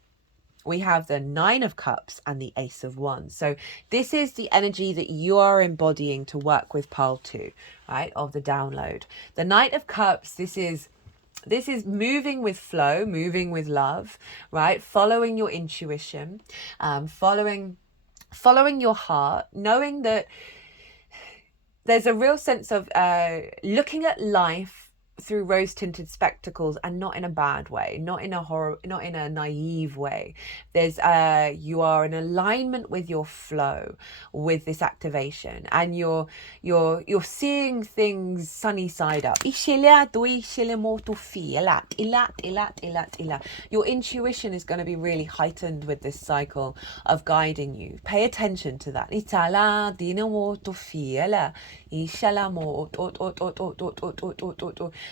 we have the 9 of Cups, and the Ace of Wands. So this is the energy that you are embodying to work with Pile 2, right, of the download. The Knight of Cups, this is moving with flow, moving with love, right? Following your intuition, following your heart, knowing that there's a real sense of looking at life through rose-tinted spectacles, and not in a bad way, not in a naive way. There's you are in alignment with your flow with this activation, and you're seeing things sunny side up. Your intuition is going to be really heightened with this cycle of guiding you. Pay attention to that.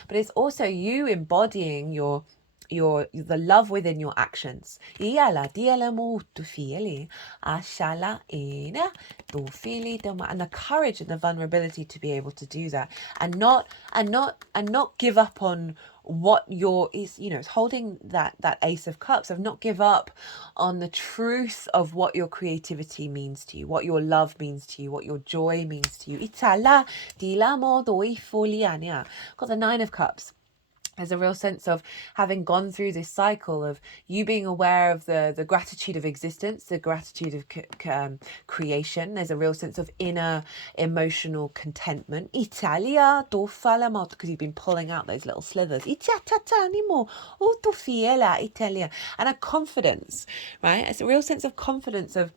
But it's also you embodying the love within your actions. And the courage and the vulnerability to be able to do that, and not give up on what it's holding that Ace of Cups, of not give up on the truth of what your creativity means to you, what your love means to you, what your joy means to you. Got the Nine of Cups. There's a real sense of having gone through this cycle of you being aware of the gratitude of existence, the gratitude of creation. There's a real sense of inner emotional contentment. Italia, because you've been pulling out those little slithers. And a confidence, right? It's a real sense of confidence of,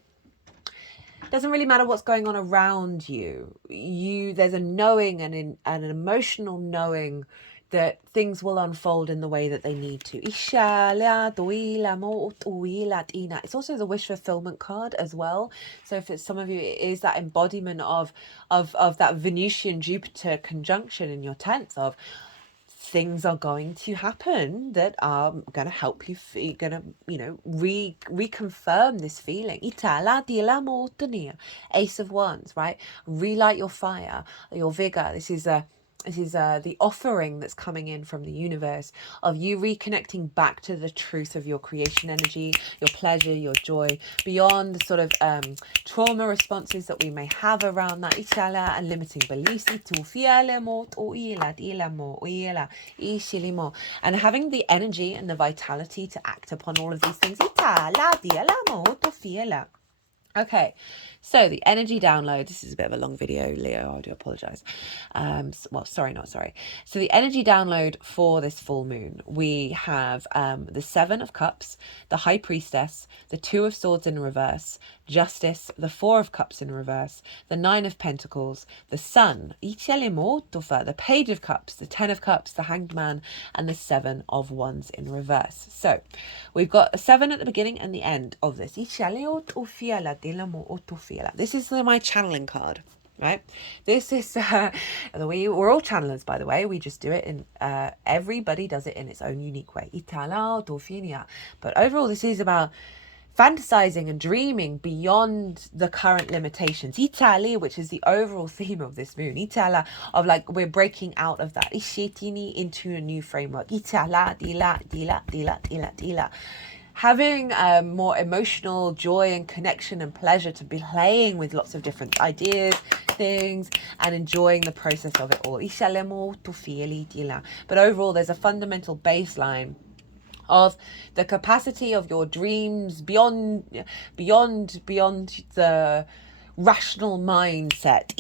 doesn't really matter what's going on around you. There's a knowing and an emotional knowing that things will unfold in the way that they need to. It's also the wish fulfillment card as well. So for some of you, it is that embodiment of that Venusian Jupiter conjunction in your 10th of things are going to happen that are going to help you, going to, reconfirm this feeling. Ace of Wands, right? Relight your fire, your vigor. This is the offering that's coming in from the universe of you reconnecting back to the truth of your creation energy, your pleasure, your joy, beyond the sort of trauma responses that we may have around that, and limiting beliefs, and having the energy and the vitality to act upon all of these things. Okay, so the energy download. This is a bit of a long video, Leo. I do apologize. Not sorry. So the energy download for this full moon, we have the Seven of Cups, the High Priestess, the Two of Swords in reverse, Justice, the Four of Cups in reverse, the Nine of Pentacles, the Sun, the Page of Cups, the Ten of Cups, the Hanged Man, and the Seven of Wands in reverse. So we've got a 7 at the beginning and the end of this. This is my channeling card, right? This is we're all channelers, by the way. We just do it in everybody does it in its own unique way. But overall, this is about fantasizing and dreaming beyond the current limitations. Which is the overall theme of this moon. Of like, we're breaking out of that into a new framework. Having more emotional joy and connection and pleasure to be playing with lots of different ideas, things, and enjoying the process of it all. But overall, there's a fundamental baseline of the capacity of your dreams beyond the rational mindset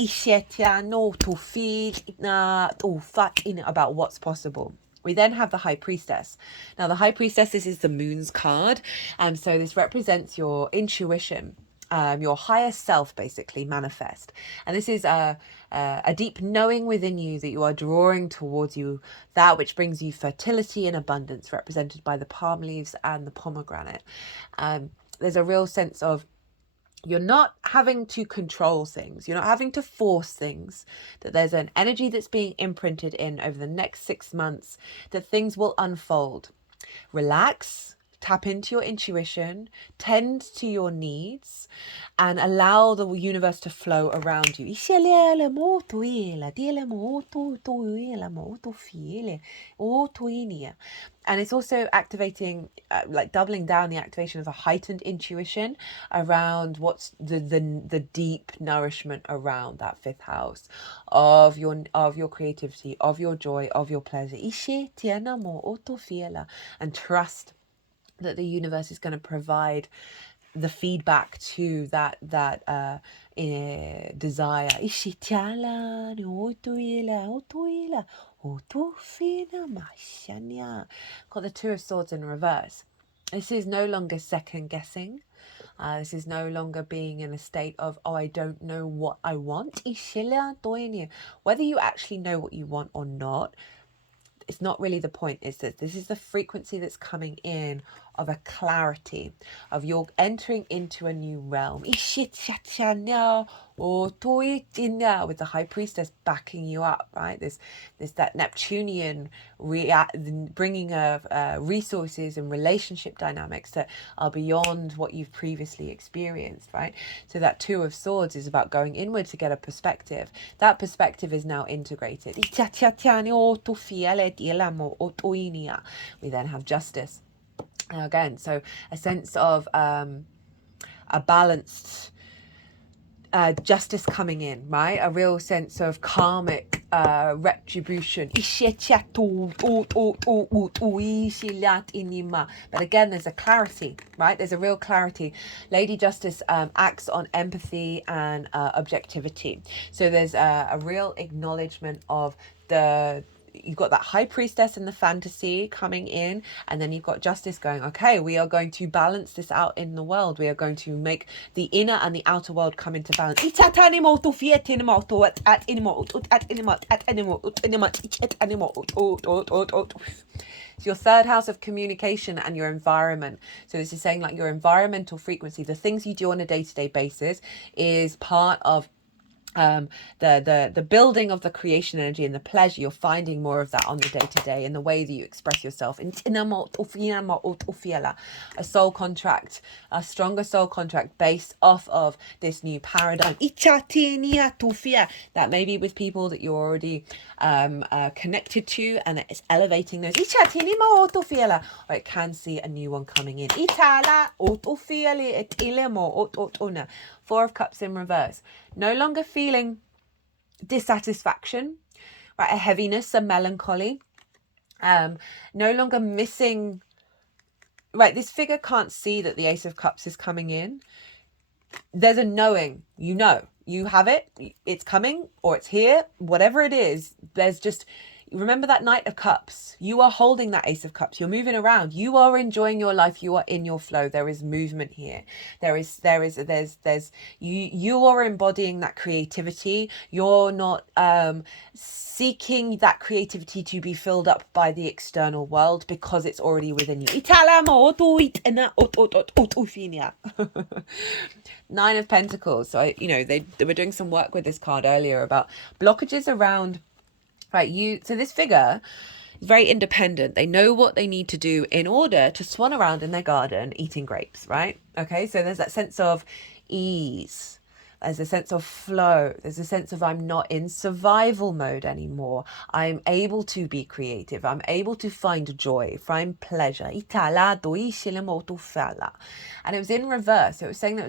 about what's possible. We then have the High Priestess. Now, the High Priestess, this is the moon's card. So this represents your intuition, your higher self, basically, manifest. And this is a deep knowing within you that you are drawing towards you, that which brings you fertility and abundance, represented by the palm leaves and the pomegranate. There's a real sense of, you're not having to control things. You're not having to force things. That there's an energy that's being imprinted in over the next 6 months that things will unfold. Relax, tap into your intuition, tend to your needs, and allow the universe to flow around you. And it's also activating, like doubling down the activation of a heightened intuition around what's the deep nourishment around that 5th house of your creativity, of your joy, of your pleasure. And trust that the universe is going to provide the feedback to that desire. Got the Two of Swords in reverse. This is no longer second guessing. This is no longer being in a state of, oh, I don't know what I want. Whether you actually know what you want or not, it's not really the point. Is that this is the frequency that's coming in of a clarity, of you're entering into a new realm. With the High Priestess backing you up, right? There's that Neptunian bringing of resources and relationship dynamics that are beyond what you've previously experienced, right? So that Two of Swords is about going inward to get a perspective. That perspective is now integrated. We then have Justice. Again, so a sense of a balanced justice coming in, right? A real sense of karmic retribution. But again, there's a clarity, right? There's a real clarity. Lady Justice acts on empathy and objectivity. So there's a real acknowledgement of you've got that High Priestess in the fantasy coming in, and then you've got Justice going, okay, we are going to balance this out in the world. We are going to make the inner and the outer world come into balance. It's your third house of communication and your environment. So this is saying like your environmental frequency, the things you do on a day-to-day basis, is part of the building of the creation energy and the pleasure. You're finding more of that on the day-to-day in the way that you express yourself. A soul contract, a stronger soul contract based off of this new paradigm that may be with people that you're already connected to, and it's elevating those, or it can see a new one coming in. Four of Cups in reverse. No longer feeling dissatisfaction, right? A heaviness, a melancholy. No longer missing, right? This figure can't see that the Ace of Cups is coming in. There's a knowing, you know, you have it, it's coming, or it's here, whatever it is. There's just, remember that Knight of Cups. You are holding that Ace of Cups. You're moving around. You are enjoying your life. You are in your flow. There is movement here. There's you are embodying that creativity. You're not seeking that creativity to be filled up by the external world, because it's already within you. Nine of Pentacles. So, they were doing some work with this card earlier about blockages around, right, so this figure is very independent. They know what they need to do in order to swan around in their garden eating grapes, right? Okay, so there's that sense of ease. There's a sense of flow. There's a sense of, I'm not in survival mode anymore. I'm able to be creative. I'm able to find joy, find pleasure. And it was in reverse. It was saying that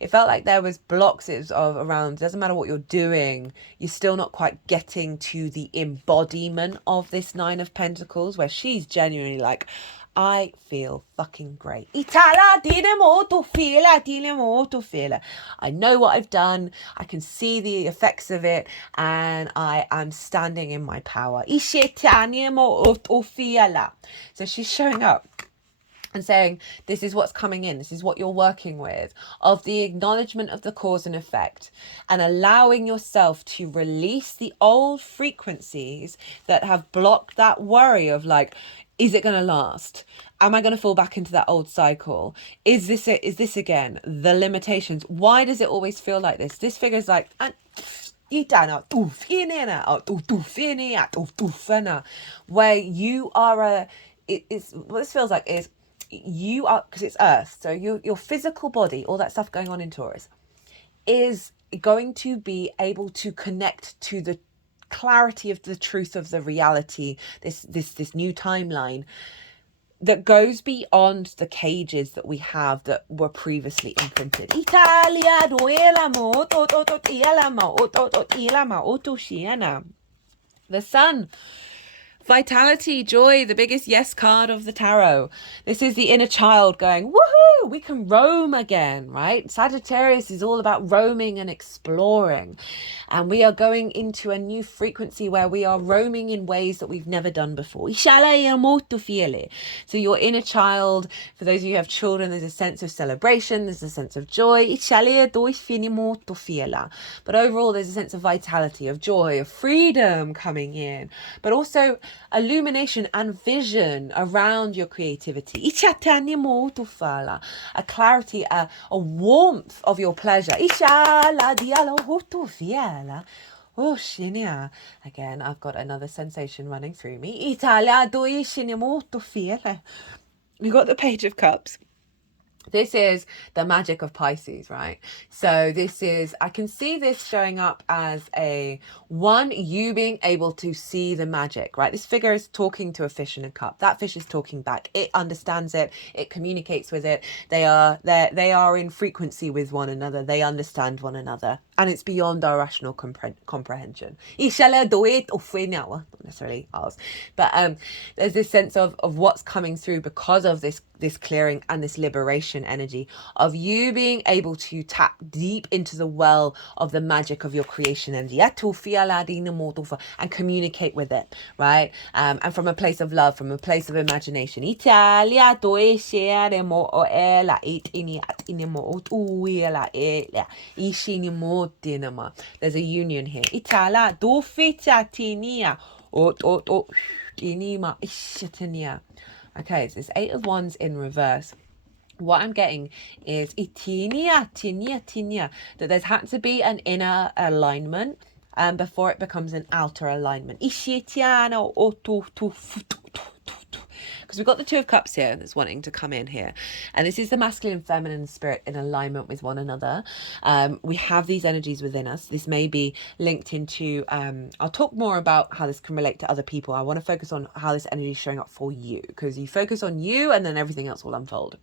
it felt like there was blocks around, doesn't matter what you're doing, you're still not quite getting to the embodiment of this Nine of Pentacles, where she's genuinely like, I feel fucking great. I know what I've done. I can see the effects of it, and I am standing in my power. So she's showing up and saying, this is what's coming in. This is what you're working with, of the acknowledgement of the cause and effect, and allowing yourself to release the old frequencies that have blocked that worry of like, is it going to last? Am I going to fall back into that old cycle? Is this it? Is this again? The limitations. Why does it always feel like this? This figure's like, where you are it's what this feels like is, you are, because it's Earth, so your physical body, all that stuff going on in Taurus, is going to be able to connect to the clarity of the truth of the reality, this new timeline that goes beyond the cages that we have that were previously imprinted. The Sun, Vitality, joy, the biggest yes card of the tarot. This is the inner child going, woohoo, we can roam again, right? Sagittarius is all about roaming and exploring. And we are going into a new frequency where we are roaming in ways that we've never done before. So your inner child, for those of you who have children, there's a sense of celebration, there's a sense of joy. But overall, there's a sense of vitality, of joy, of freedom coming in, but also illumination and vision around your creativity. A clarity, a warmth of your pleasure. Oh, shinia. Again, I've got another sensation running through me. We got the Page of Cups. This is the magic of Pisces, right? So this is, I can see this showing up as you being able to see the magic, right? This figure is talking to a fish in a cup. That fish is talking back. It understands it. It communicates with it. They are in frequency with one another. They understand one another. And it's beyond our rational comprehension. Not necessarily ours. But there's this sense of what's coming through because of this clearing and this liberation energy of you being able to tap deep into the well of the magic of your creation energy and communicate with it, right? And from a place of love, from a place of imagination. There's a union here. Okay, so it's 8 of Wands in reverse. What I'm getting is that there's had to be an inner alignment before it becomes an outer alignment. Because we've got the Two of Cups here that's wanting to come in here. And this is the masculine and feminine spirit in alignment with one another. We have these energies within us. This may be linked into, I'll talk more about how this can relate to other people. I want to focus on how this energy is showing up for you, because you focus on you and then everything else will unfold.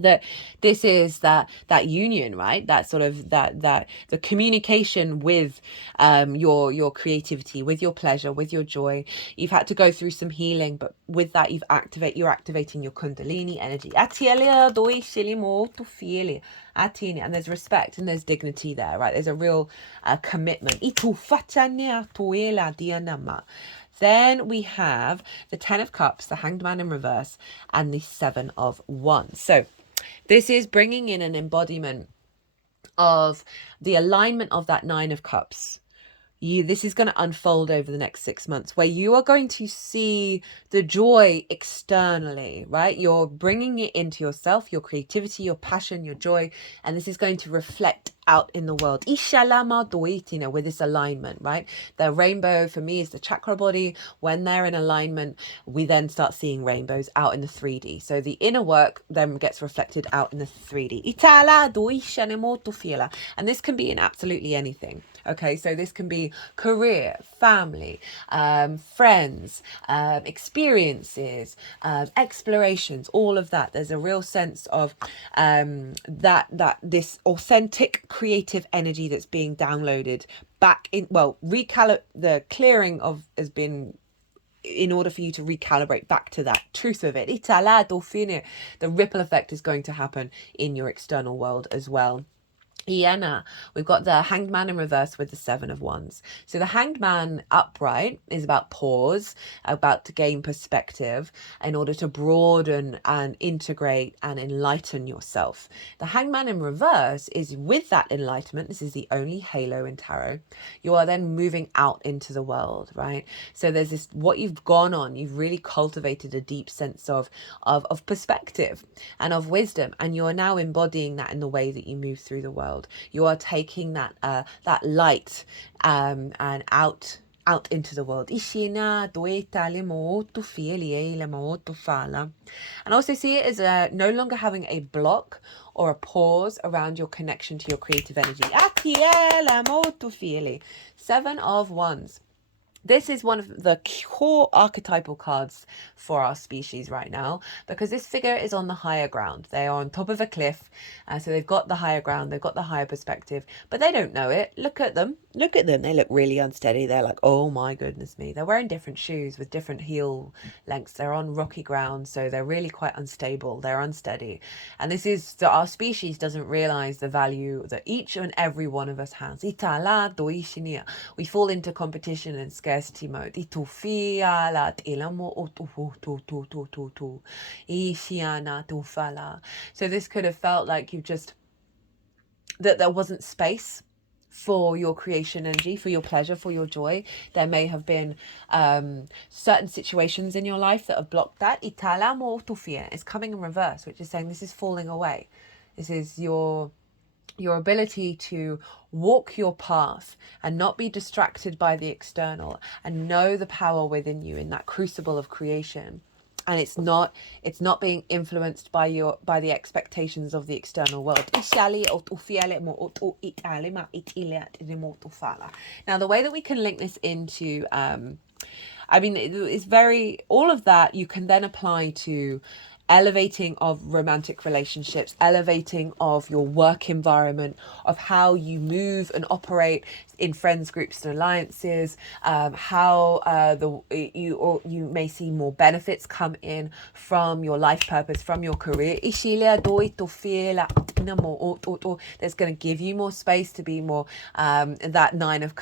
That this is that union, right? That sort of that the communication with your creativity, with your pleasure, with your joy. You've had to go through some healing, but with that you're activating your Kundalini energy. And there's respect and there's dignity there, right? There's a real commitment. Then we have the 10 of Cups, the Hanged Man in reverse, and the 7 of Wands. So this is bringing in an embodiment of the alignment of that 9 of Cups. This is going to unfold over the next 6 months, where you are going to see the joy externally, right? You're bringing it into yourself, your creativity, your passion, your joy, and this is going to reflect out in the world with this alignment, right? The rainbow for me is the chakra body. When they're in alignment, we then start seeing rainbows out in the 3D. So the inner work then gets reflected out in the 3D. And this can be in absolutely anything. Okay, so this can be career, family, friends, experiences, explorations, all of that. There's a real sense of this authentic creative energy that's being downloaded back in. The clearing has been in order for you to recalibrate back to that truth of it. The ripple effect is going to happen in your external world as well. Iena, we've got the Hanged Man in reverse with the 7 of Wands. So the Hanged Man upright is about pause, about to gain perspective in order to broaden and integrate and enlighten yourself. The Hanged Man in reverse is with that enlightenment. This is the only halo in tarot. You are then moving out into the world, right? So there's this, what you've gone on, you've really cultivated a deep sense of perspective and of wisdom, and you are now embodying that in the way that you move through the world. You are taking that light and out into the world. And also see it as no longer having a block or a pause around your connection to your creative energy. 7 of Wands. This is one of the core archetypal cards for our species right now, because this figure is on the higher ground. They are on top of a cliff, so they've got the higher ground, they've got the higher perspective, but they don't know it. Look at them. Look at them. They look really unsteady. They're like, oh my goodness me. They're wearing different shoes with different heel lengths. They're on rocky ground, so they're really quite unstable. They're unsteady. And this is, so our species doesn't realize the value that each and every one of us has. We fall into competition and scarcity mode. So this could have felt like you just, that there wasn't space for your creation energy, for your pleasure, for your joy. There may have been certain situations in your life that have blocked that. It's coming in reverse, which is saying this is falling away. This is your ability to walk your path and not be distracted by the external, and know the power within you in that crucible of creation. And it's not being influenced by the expectations of the external world. Now, the way that we can link this into it's very, all of that you can then apply to elevating of romantic relationships, elevating of your work environment, of how you move and operate in friends groups and alliances, how you may see more benefits come in from your life purpose, from your career. That's going to give you more space to be more that nine of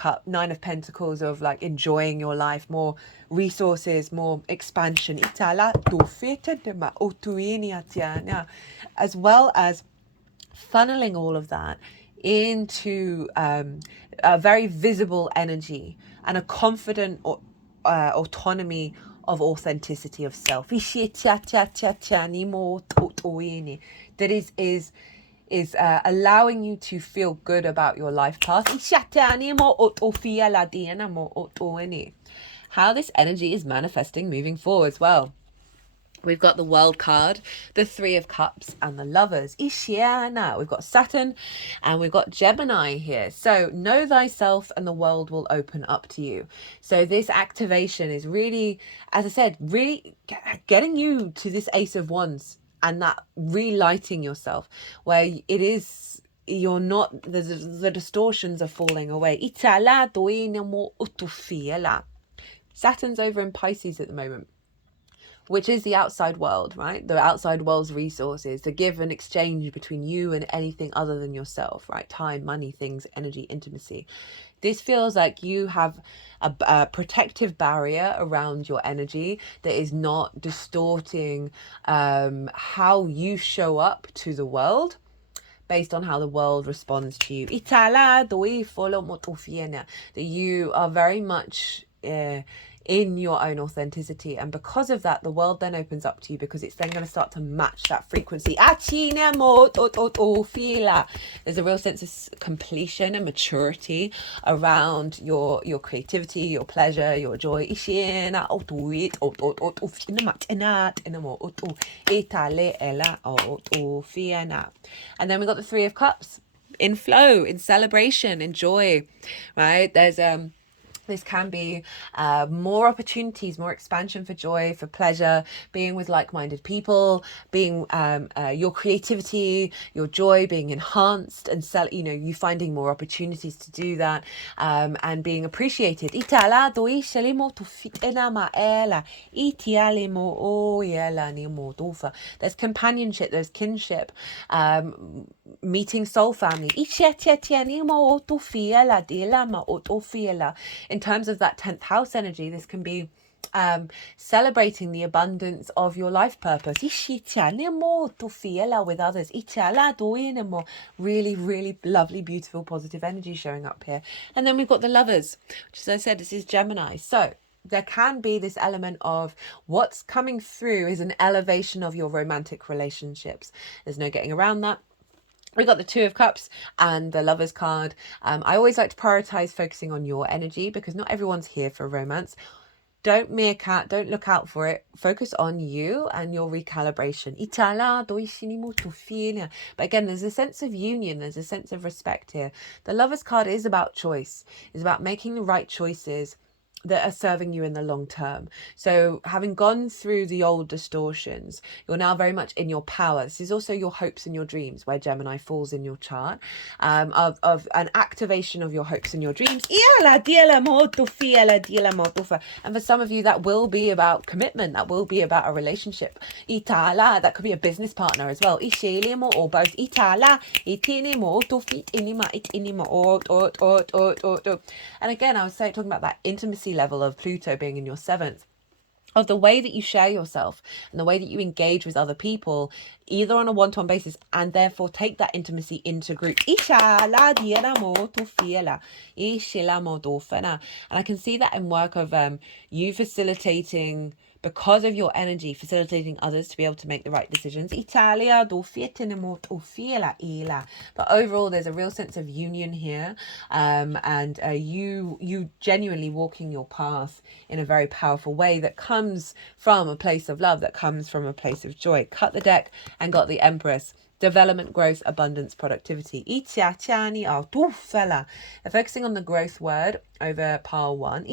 pentacles of like enjoying your life, more resources, more expansion, as well as funneling all of that into a very visible energy and a confident autonomy of authenticity of self. That is allowing you to feel good about your life path. How this energy is manifesting moving forwards. Well, we've got the World card, the Three of Cups, and the Lovers. Ishiana. We've got Saturn and we've got Gemini here. So know thyself and the world will open up to you. So this activation is really, as I said, really getting you to this Ace of Wands and that relighting yourself, where it is, you're not, the distortions are falling away. Saturn's over in Pisces at the moment, which is the outside world, right? The outside world's resources, the give and exchange between you and anything other than yourself, right? Time, money, things, energy, intimacy. This feels like you have a protective barrier around your energy that is not distorting how you show up to the world based on how the world responds to you. That you are very much in your own authenticity, and because of that the world then opens up to you, because it's then going to start to match that frequency. There's a real sense of completion and maturity around your creativity, your pleasure, your joy. And then we got the Three of Cups, in flow, in celebration, in joy, right? There's this can be more opportunities, more expansion for joy, for pleasure, being with like-minded people, being your creativity, your joy being enhanced, and you finding more opportunities to do that, and being appreciated. There's companionship, there's kinship, meeting soul family. In terms of that 10th house energy, this can be celebrating the abundance of your life purpose with others. Really, really lovely, beautiful, positive energy showing up here. And then we've got the Lovers, which, as I said, this is Gemini. So there can be this element of what's coming through is an elevation of your romantic relationships. There's no getting around that. We got the Two of Cups and the Lovers card. I always like to prioritize focusing on your energy, because not everyone's here for romance. Don't look out for it. Focus on you and your recalibration. But again, there's a sense of union. There's a sense of respect here. The Lovers card is about choice. It's about making the right choices that are serving you in the long term. So having gone through the old distortions, you're now very much in your power. This is also your hopes and your dreams, where Gemini falls in your chart, of an activation of your hopes and your dreams. And for some of you, that will be about commitment. That will be about a relationship. That could be a business partner as well. Or both. And again, I was talking about that intimacy level of Pluto being in your seventh, of the way that you share yourself and the way that you engage with other people, either on a one-to-one basis, and therefore take that intimacy into groups. And I can see that in work of you facilitating, because of your energy, facilitating others to be able to make the right decisions. But overall, there's a real sense of union here, and you genuinely walking your path in a very powerful way that comes from a place of love, that comes from a place of joy. Cut the deck and got the Empress. Development, growth, abundance, productivity. Focusing on the growth word over pile 1.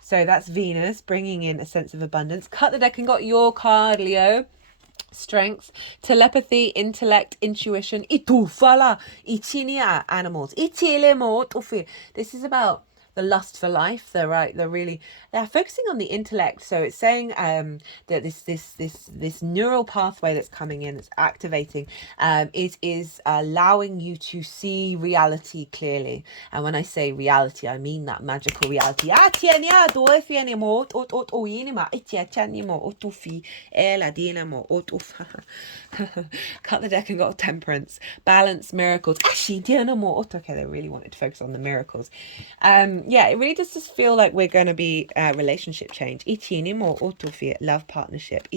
So that's Venus bringing in a sense of abundance. Cut the deck and got your card, Leo. Strength, telepathy, intellect, intuition. Animals. This is about the lust for life. They're focusing on the intellect. So it's saying that this neural pathway that's coming in, that's activating, it is allowing you to see reality clearly. And when I say reality, I mean that magical reality. Cut the deck and got temperance, balance, miracles. Okay, they really wanted to focus on the miracles. Yeah, it really does just feel like we're going to be relationship change. Love, partnership.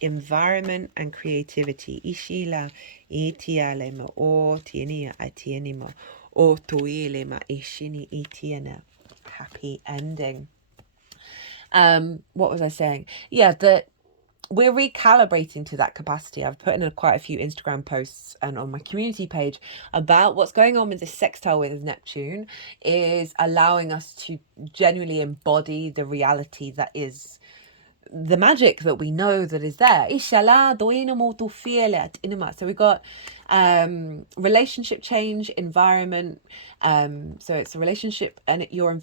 Environment and creativity. Happy ending. What was I saying? Yeah, that we're recalibrating to that capacity. I've put in quite a few Instagram posts and on my community page about what's going on with this sextile with Neptune is allowing us to genuinely embody the reality that is the magic that we know that is there. So we got relationship change, environment. So it's a relationship, and your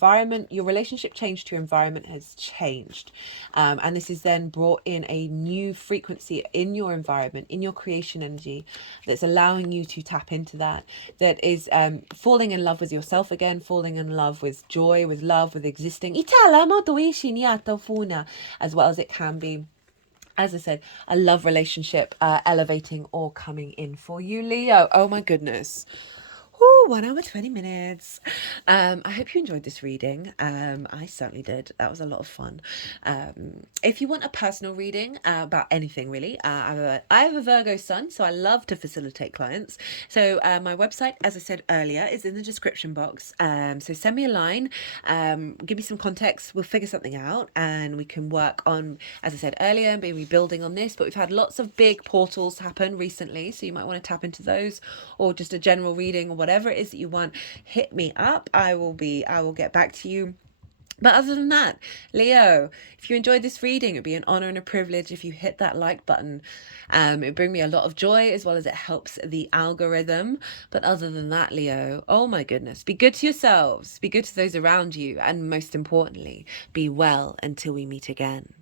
relationship change to your environment has changed. And this is then brought in a new frequency in your environment, in your creation energy, that's allowing you to tap into that is falling in love with yourself again, falling in love with joy, with love, with existing, as well as it can be, as I said, a love relationship elevating or coming in for you, Leo. Oh my goodness. 1 hour 20 minutes. I hope you enjoyed this reading. I certainly did. That was a lot of fun. If you want a personal reading about anything really, I have a Virgo sun, so I love to facilitate clients. So my website, as I said earlier, is in the description box. So send me a line, give me some context, we'll figure something out, and we can work on, as I said earlier, maybe building on this. But we've had lots of big portals happen recently, so you might want to tap into those, or just a general reading, or whatever it is that you want. Hit me up. I will get back to you. But other than that, Leo, if you enjoyed this reading, it'd be an honor and a privilege if you hit that like button. It'd bring me a lot of joy, as well as it helps the algorithm. But other than that, Leo, oh my goodness, be good to yourselves, be good to those around you, and most importantly, be well until we meet again.